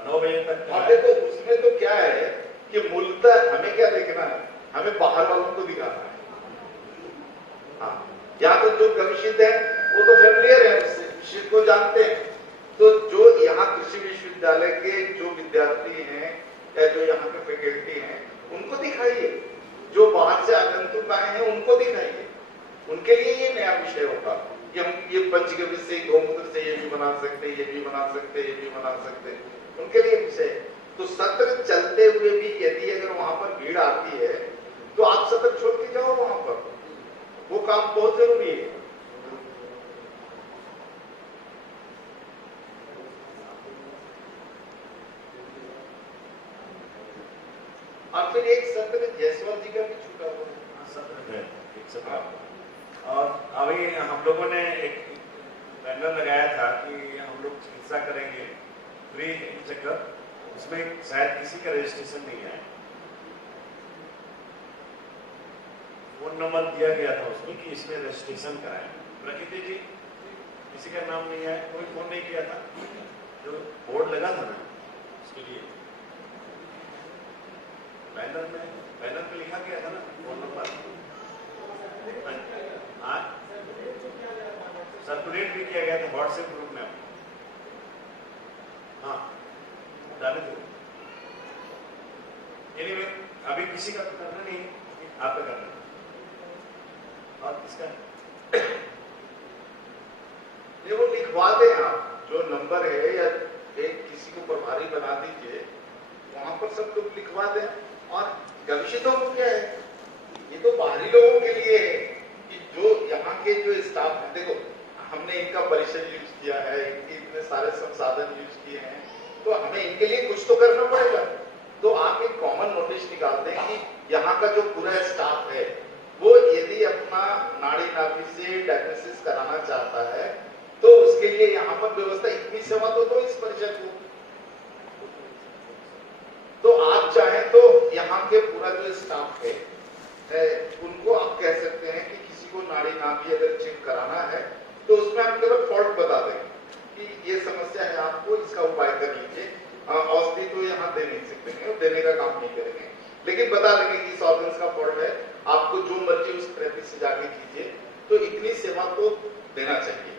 9 बजे तक और देखो उसमें तो क्या है कि मूलतः हमें क्या देखना है, हमें बाहर वालों को दिखाना है। हाँ या तो जो गविशित है वो तो फेमिलियर है, उससे विषय को जानते हैं। तो जो यहाँ कृषि विश्वविद्यालय के जो विद्यार्थी हैं या जो यहाँ के फैकल्टी हैं उनको दिखाइए, जो बाहर से आगंतुक आए हैं उनको दिखाइए। उनके लिए ये नया विषय होगा कि हम ये पंचगव्य से, गौमूत्र से ये भी बना सकते, ये भी बना सकते, ये भी बना सकते, उनके लिए विषय। तो सत्र चलते हुए भी यदि अगर वहां पर भीड़ आती है तो आप सत्र छोड़ के जाओ वहां पर, वो काम बहुत जरूरी है। और फिर एक सत्र जयसवाल जी का भी छूटा हुआ है। सत्र है एक सत्र। और अभी हम लोगों ने एक बैनर लगाया था कि हम लोग चिकित्सा करेंगे फ्री चेकअप, उसमें शायद किसी का रजिस्ट्रेशन नहीं है। फोन नंबर दिया गया था उसमें कि इसमें रजिस्ट्रेशन कराएं। प्रकृति जी किसी का नाम नहीं है, कोई फोन नहीं किया था। जो बोर्ड लगा था ना उसके लिए बैनर में लिखा गया था ना फोन नंबर। हाँ सर्कुलेट भी किया गया था व्हाट्सएप ग्रुप में। हाँ डाले थे। एनीवे अभी किसी का तो करना नहीं, आपका करना और किसका ये वो लिखवा दें आप, जो नंबर है या एक किसी को प्रभारी बना दीजिए, वहां पर सब लोग लिखवा दें। और गविशितों को क्या है, ये तो बाहरी लोगों के लिए है कि जो यहाँ के जो स्टाफ है, देखो हमने इनका परिसर यूज किया है, इनके इतने सारे संसाधन यूज किए हैं, तो हमें इनके लिए कुछ तो करना पड़ेगा। तो आप एक कॉमन नोटिस निकाल दें कि यहाँ का जो पूरा स्टाफ है वो यदि अपना नाड़ी नाभि से डायग्नोसिस कराना चाहता है तो उसके लिए यहाँ पर व्यवस्था, इतनी सेवा तो दो इस परिसर को। तो आप चाहें तो यहाँ के पूरा जो स्टाफ है उनको आप कह सकते हैं कि किसी को नाड़ी नाभि अगर चेक कराना है तो उसमें आप केवल फॉल्ट बता दें कि ये समस्या है आपको, इसका उपाय कर लीजिए। औषधि तो यहाँ दे नहीं सकते, देने का काम नहीं करेंगे, लेकिन बता देंगे कि इस ऑर्गन्स का फॉल्ट है, आपको जो मर्जी उस थेरेपी से जाके कीजिए। तो इतनी सेवा तो देना चाहिए।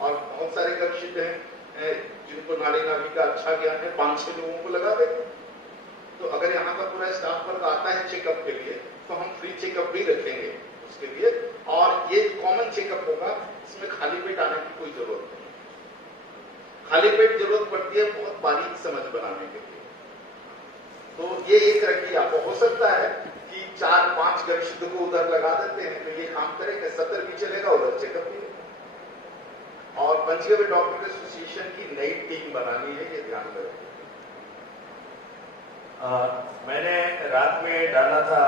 और बहुत सारे गविशित हैं जिनको नाड़ी नाभि का अच्छा ज्ञान है, 5-6 लोगों को लगा देंगे। तो अगर यहाँ का पूरा स्टाफ वर्ग आता है चेकअप के लिए तो हम फ्री चेकअप भी रखेंगे उसके लिए, और ये कॉमन चेकअप होगा, इसमें खाली पेट आने की कोई जरूरत नहीं। खाली पेट जरूरत पड़ती है बहुत बारीक समझ बनाने के लिए, तो ये एक रखिए आप। हो सकता है कि 4-5 गविष्ठ को उधर लगा देते हैं तो ये काम करेगा, सत्र भी चलेगा उधर चेकअप भी। और पंचगव्य डॉक्टर एसोसिएशन की नई टीम बनानी है, ये ध्यान रखें। मैंने रात में डाला था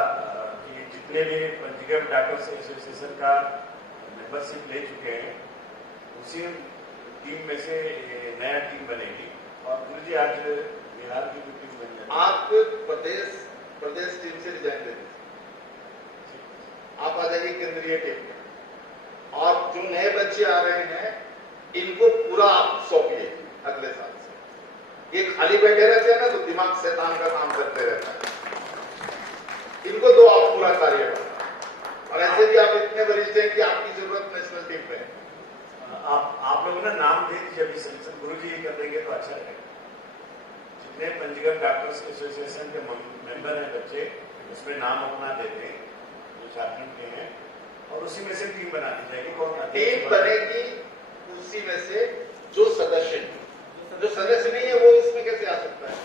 कि जितने भी पंचगव्य डॉक्टर्स एसोसिएशन का मेंबरशिप ले चुके हैं उसी टीम में से नया टीम बनेगी। और गुरु जी आज बिहार की भी टीम बन जाएगी। आप प्रदेश टीम से रिजाइन दे दीजिए, आप आ जाइए केंद्रीय टीम में। और जो नए बच्चे आ रहे हैं इनको पूरा आप सौंपिए अगले साल से। ये खाली बैठे रहते हैं ना तो दिमाग शैतान का काम करते रहता है, इनको दो आप पूरा कार्य करना। और ऐसे भी आप इतने वरिष्ठ हैं कि आपकी जरूरत नेशनल टीम में है। आप लोगों ने नाम दे दीजिए, अभी सेलेक्शन गुरु जी कर देंगे तो अच्छा रहेगा। जितने पंचगव्य डॉक्टर्स एसोसिएशन के मेंबर हैं बच्चे, उसमें नाम अपना देते हैं जो झारखंड के हैं, और उसी में से टीम बना दी जाएगी। कौन टीम बनेगी उसी में से जो सदस्य नहीं है वो इसमें कैसे आ सकता है?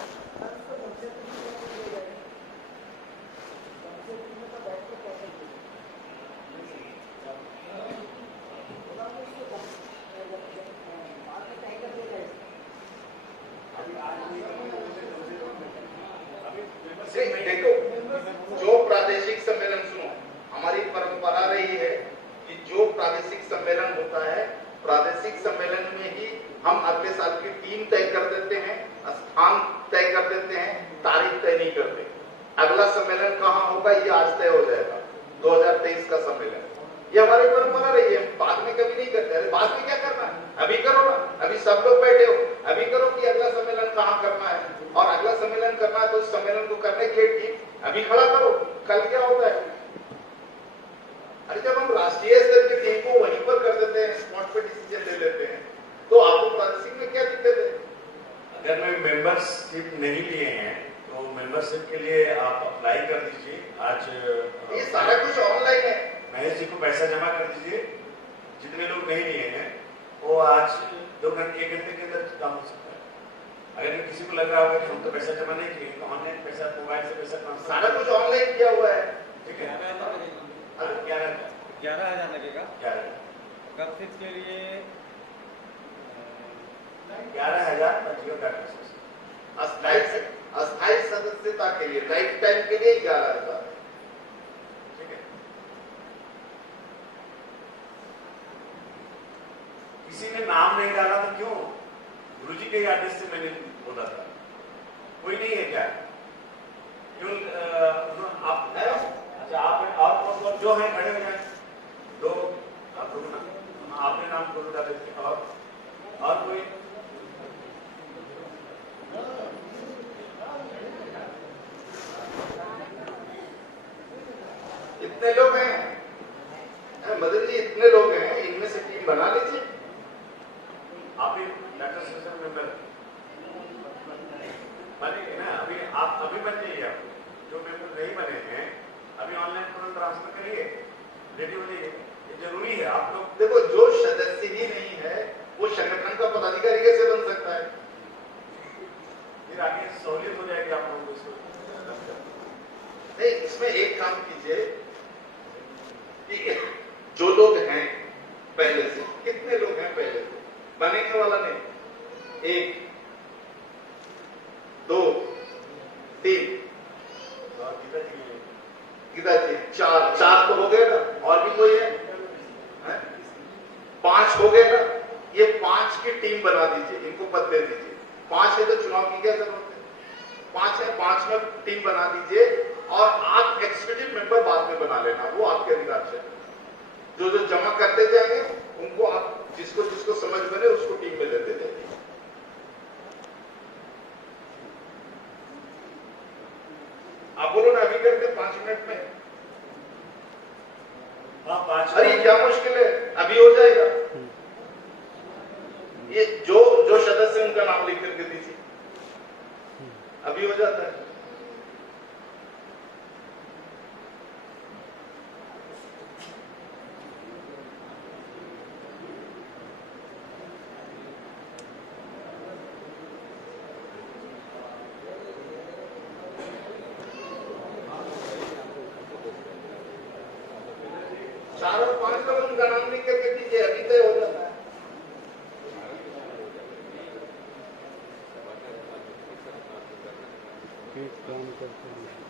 देखो, जो प्रादेशिक सम्मेलन, सुनो, हमारी परंपरा रही है कि जो प्रादेशिक सम्मेलन होता है प्रादेशिक सम्मेलन में ही हम अगले साल की टीम तय कर देते हैं, स्थान तय कर देते हैं, तारीख तय नहीं करते। अगला सम्मेलन कहाँ होगा ये आज तय हो जाएगा, 2023 का सम्मेलन। ये हमारी परंपरा रही है, बाद में कभी नहीं करते। अरे बाद में क्या करना है, अभी करो ना, अभी सब लोग बैठे हो, अभी करो कि अगला सम्मेलन कहाँ करना है। और अगला सम्मेलन करना है तो उस सम्मेलन को करने के लिए टीम अभी खड़ा करो। कल क्या होता है, अरे जब हम राष्ट्रीय स्तर की टीम को वहीं पर कर देते हैं, स्पॉट पे डिसीजन ले लेते हैं, तो आपको प्रादेशिक में क्या दिक्कत है? अगर मैं मेंबरशिप नहीं लिए हैं तो मेंबरशिप के लिए आप अप्लाई कर दीजिए। आज ये सारा कुछ ऑनलाइन है। महेश जी को पैसा जमा कर दीजिए। जितने लोग नहीं लिए हैं वो आज 2 घंटे 1 घंटे के अंदर काम हो सकता है। अगर किसी को लग रहा होगा कि हम तो पैसा जमा नहीं किए तो ऑनलाइन पैसा, मोबाइल से पैसा ट्रांसफर, सारा कुछ ऑनलाइन किया हुआ है। ठीक है। 11,000 लगेगा। 11,000 के लिए 11,000 पंचगव्य डॉक्टर्स। अस्थायी सदस्यता के लिए लाइफ टाइम के लिए 11,000। ठीक है। किसी ने नाम नहीं डाला तो क्यों? गुरुजी के आदेश से मैंने बोला था। कोई नहीं है क्या? केवल आप अच्छा, आप और जो है खड़े हो जाए, 2 आप लोग ना आपने नाम बोल डाले थे। और कोई इतने लोग हैं मदन जी, इतने लोग हैं, इनमें से टीम बना लीजिए। आप भी डॉक्टर एसोसिएशन मेंबर बनेंगे ना? अभी आप अभी बन जाइए। आप जो मेंबर नहीं बने हैं अभी ऑनलाइन तुरंत ट्रांसफर करिए, रेडी हो जाइए। ये जरूरी है। आप लोग देखो, जो सदस्य ही नहीं है वो संगठन का पदाधिकारी कैसे बन सकता है? फिर आगे सहूलियत हो जाएगी आप लोगों को इसको। नहीं, इसमें एक काम कीजिए कि जो लोग हैं पहले से, कितने लोग हैं पहले से, बनेने वाला नहीं, 1 2 3 गीता जी 4 तो हो गए ना, और भी कोई है? 5 हो गए ना। ये 5 की टीम बना दीजिए, इनको पद दे दीजिए। 5 है तो चुनाव की क्या जरूरत है? 5 है, 5 में टीम बना दीजिए और आप एग्जीक्यूटिव मेंबर बाद में बना लेना, वो आपके अधिकार से। जो जमा करते जाएंगे उनको आप जिसको समझ बने उसको टीम में लेते जाइए। आप बोलो ना, अभी करते 5 मिनट में। हाँ, 5। अरे क्या मुश्किल है, अभी हो जाएगा। ये जो सदस्य उनका नाम लिख करके दीजिए, अभी हो जाता है। काम करते हैं।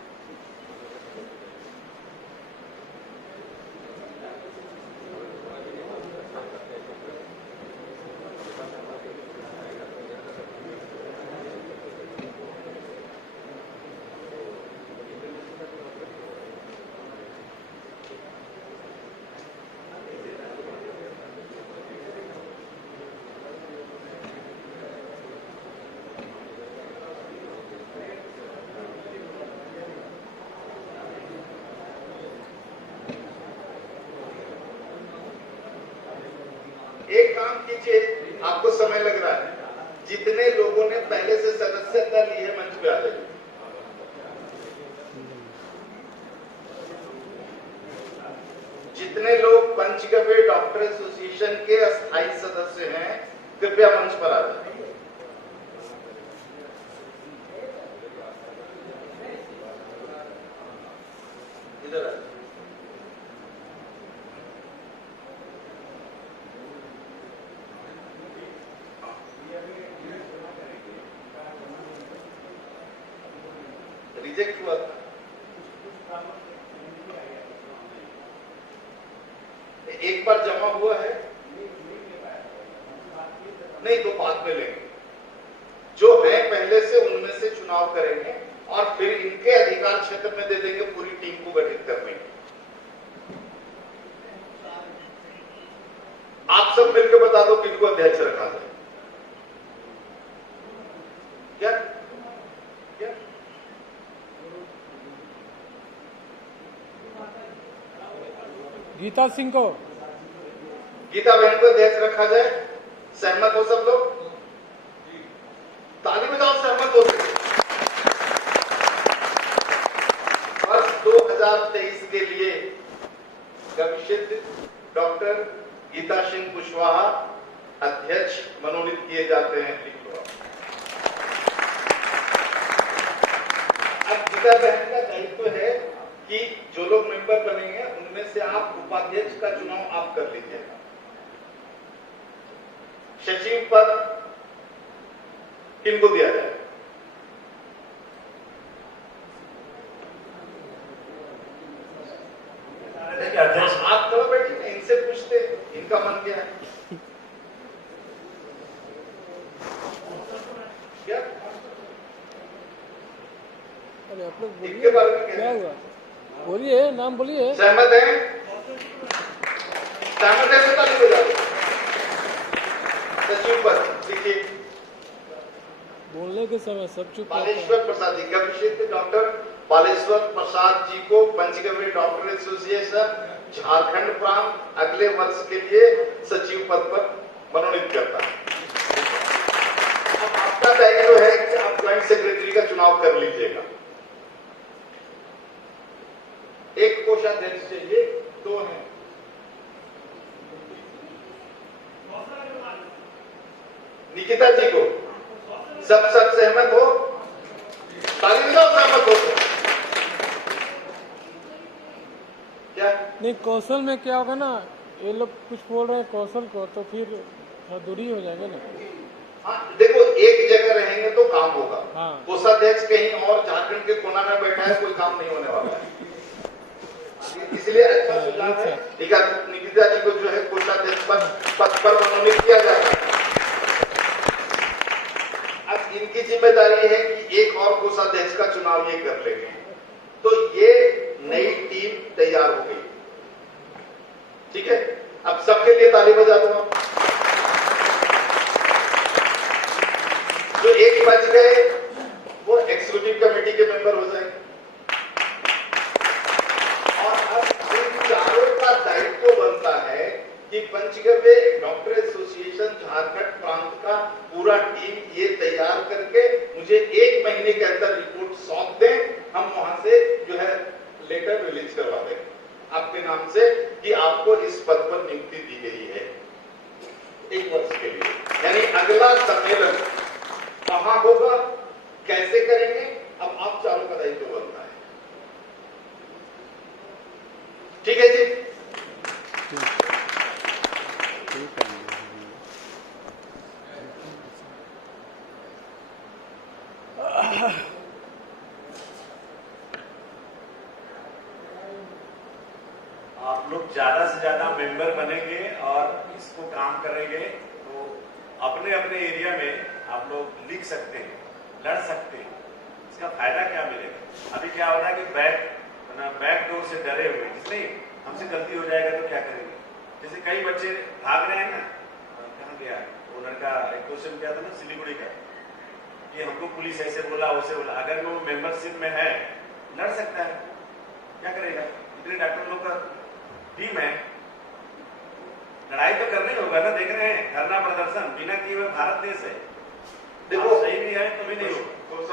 एक काम कीजिए, आपको समय लग रहा है, जितने लोगों ने पहले से सदस्यता ली है मंच पे आ जाइए। जितने लोग पंचगव्य डॉक्टर एसोसिएशन के अस्थायी सदस्य हैं, कृपया मंच पर आ जाए। इधर आ जाए। रिजेक्ट हुआ था। एक बार जमा हुआ है, नहीं तो बाद में लेंगे। जो है पहले से उनमें से चुनाव करेंगे और फिर इनके अधिकार क्षेत्र में दे देंगे पूरी टीम को गठित करने की। आप सब मिलकर बता दो किनको अध्यक्ष रखा जाए। क्या क्या गीता सिंह को, गीता बहन को अध्यक्ष रखा जाए। सहमत हो सब लोग? ताली बजाओ, सहमत हो सके। वर्ष 2023 के लिए गविष्य डॉक्टर गीता सिंह कुशवाहा अध्यक्ष मनोनीत किए जाते हैं। अब गीता बहन का दायित्व है कि जो लोग मेंबर बनेंगे उनमें से आप उपाध्यक्ष का चुनाव आप कर लीजिएगा। सचिव पद किनको दिया जाए? आप चलो बैठिए, इनसे पूछते इनका मन क्या है। क्या अरे आप लोग इनके बारे में क्या हुआ? बोलिए, नाम बोलिए। सहमत है? सहमत है तो ताली बजाओ। सचिव पद लिखिए। बोलने के समय सब चुप। बालेश्वर प्रसाद जी, गविष्य डॉक्टर बालेश्वर प्रसाद जी को पंचगव्य डॉक्टर एसोसिएशन झारखंड प्रांत अगले वर्ष के लिए सचिव पद पर मनोनीत करता है। अब आपका दायित्व है कि आप ज्वाइंट सेक्रेटरी का चुनाव कर लीजिएगा। एक कोषाध्यक्ष चाहिए, दो हैं। निकिता जी को सब सहमत हो? ताली बजाओ, सहमत हो? क्या नहीं, कौशल में क्या होगा ना, ये लोग कुछ बोल रहे हैं कौशल को, तो फिर दूरी हो जाएगा ना। हाँ, देखो एक जगह रहेंगे तो काम होगा। हाँ। कोषाध्यक्ष कहीं और झारखंड के कोना में बैठा है, कोई काम नहीं होने वाला है। इसलिए अच्छा सुझाव है, निकिता जी को जो है कोषाध्यक्ष पद पर मनोनीत किया जाएगा। अब इनकी जिम्मेदारी है कि एक और कोषाध्यक्ष का चुनाव ये कर लेंगे, तो ये नई टीम तैयार हो गई। ठीक है, अब सबके लिए ताली बजा दूंगा। जो एक बच गए वो एग्जीक्यूटिव कमेटी के मेंबर हो जाएंगे। और अब इन चारों का दायित्व बनता है कि पंचगव्य डॉक्टर एसोसिएशन झारखंड प्रांत का पूरा टीम ये तैयार करके मुझे 1 महीने के अंदर रिपोर्ट सौंप दें। हम वहां से जो है लेटर रिलीज करवा दें आपके नाम से कि आपको इस पद पर नियुक्ति दी गई है 1 वर्ष के लिए। यानी अगला सम्मेलन कहां होगा, कैसे करेंगे, अब आप चारों का दायित्व बनता है। ठीक है जी? आप लोग ज्यादा से ज्यादा मेंबर बनेंगे और इसको काम करेंगे तो अपने अपने एरिया में आप लोग लिख सकते हैं, लड़ सकते हैं। इसका फायदा क्या मिलेगा? अभी क्या होता है कि बैक डोर से डरे हुए, जिसमें हमसे गलती हो जाएगा तो क्या करेंगे? जैसे कई बच्चे भाग रहे हैं ना, कहाँ गया वो लड़का, एक क्वेश्चन किया था ना सिलीगुड़ी का, कि हमको पुलिस ऐसे बोला वैसे बोला। अगर वो मेंबरशिप में है, लड़ सकता है, क्या करेगा? इतने डॉक्टर लोग का टीम है, लड़ाई तो करनी होगा ना। देख रहे हैं धरना प्रदर्शन बिना किए हुए भारत देश है, देखो सही भी है तो भी नहीं होगा।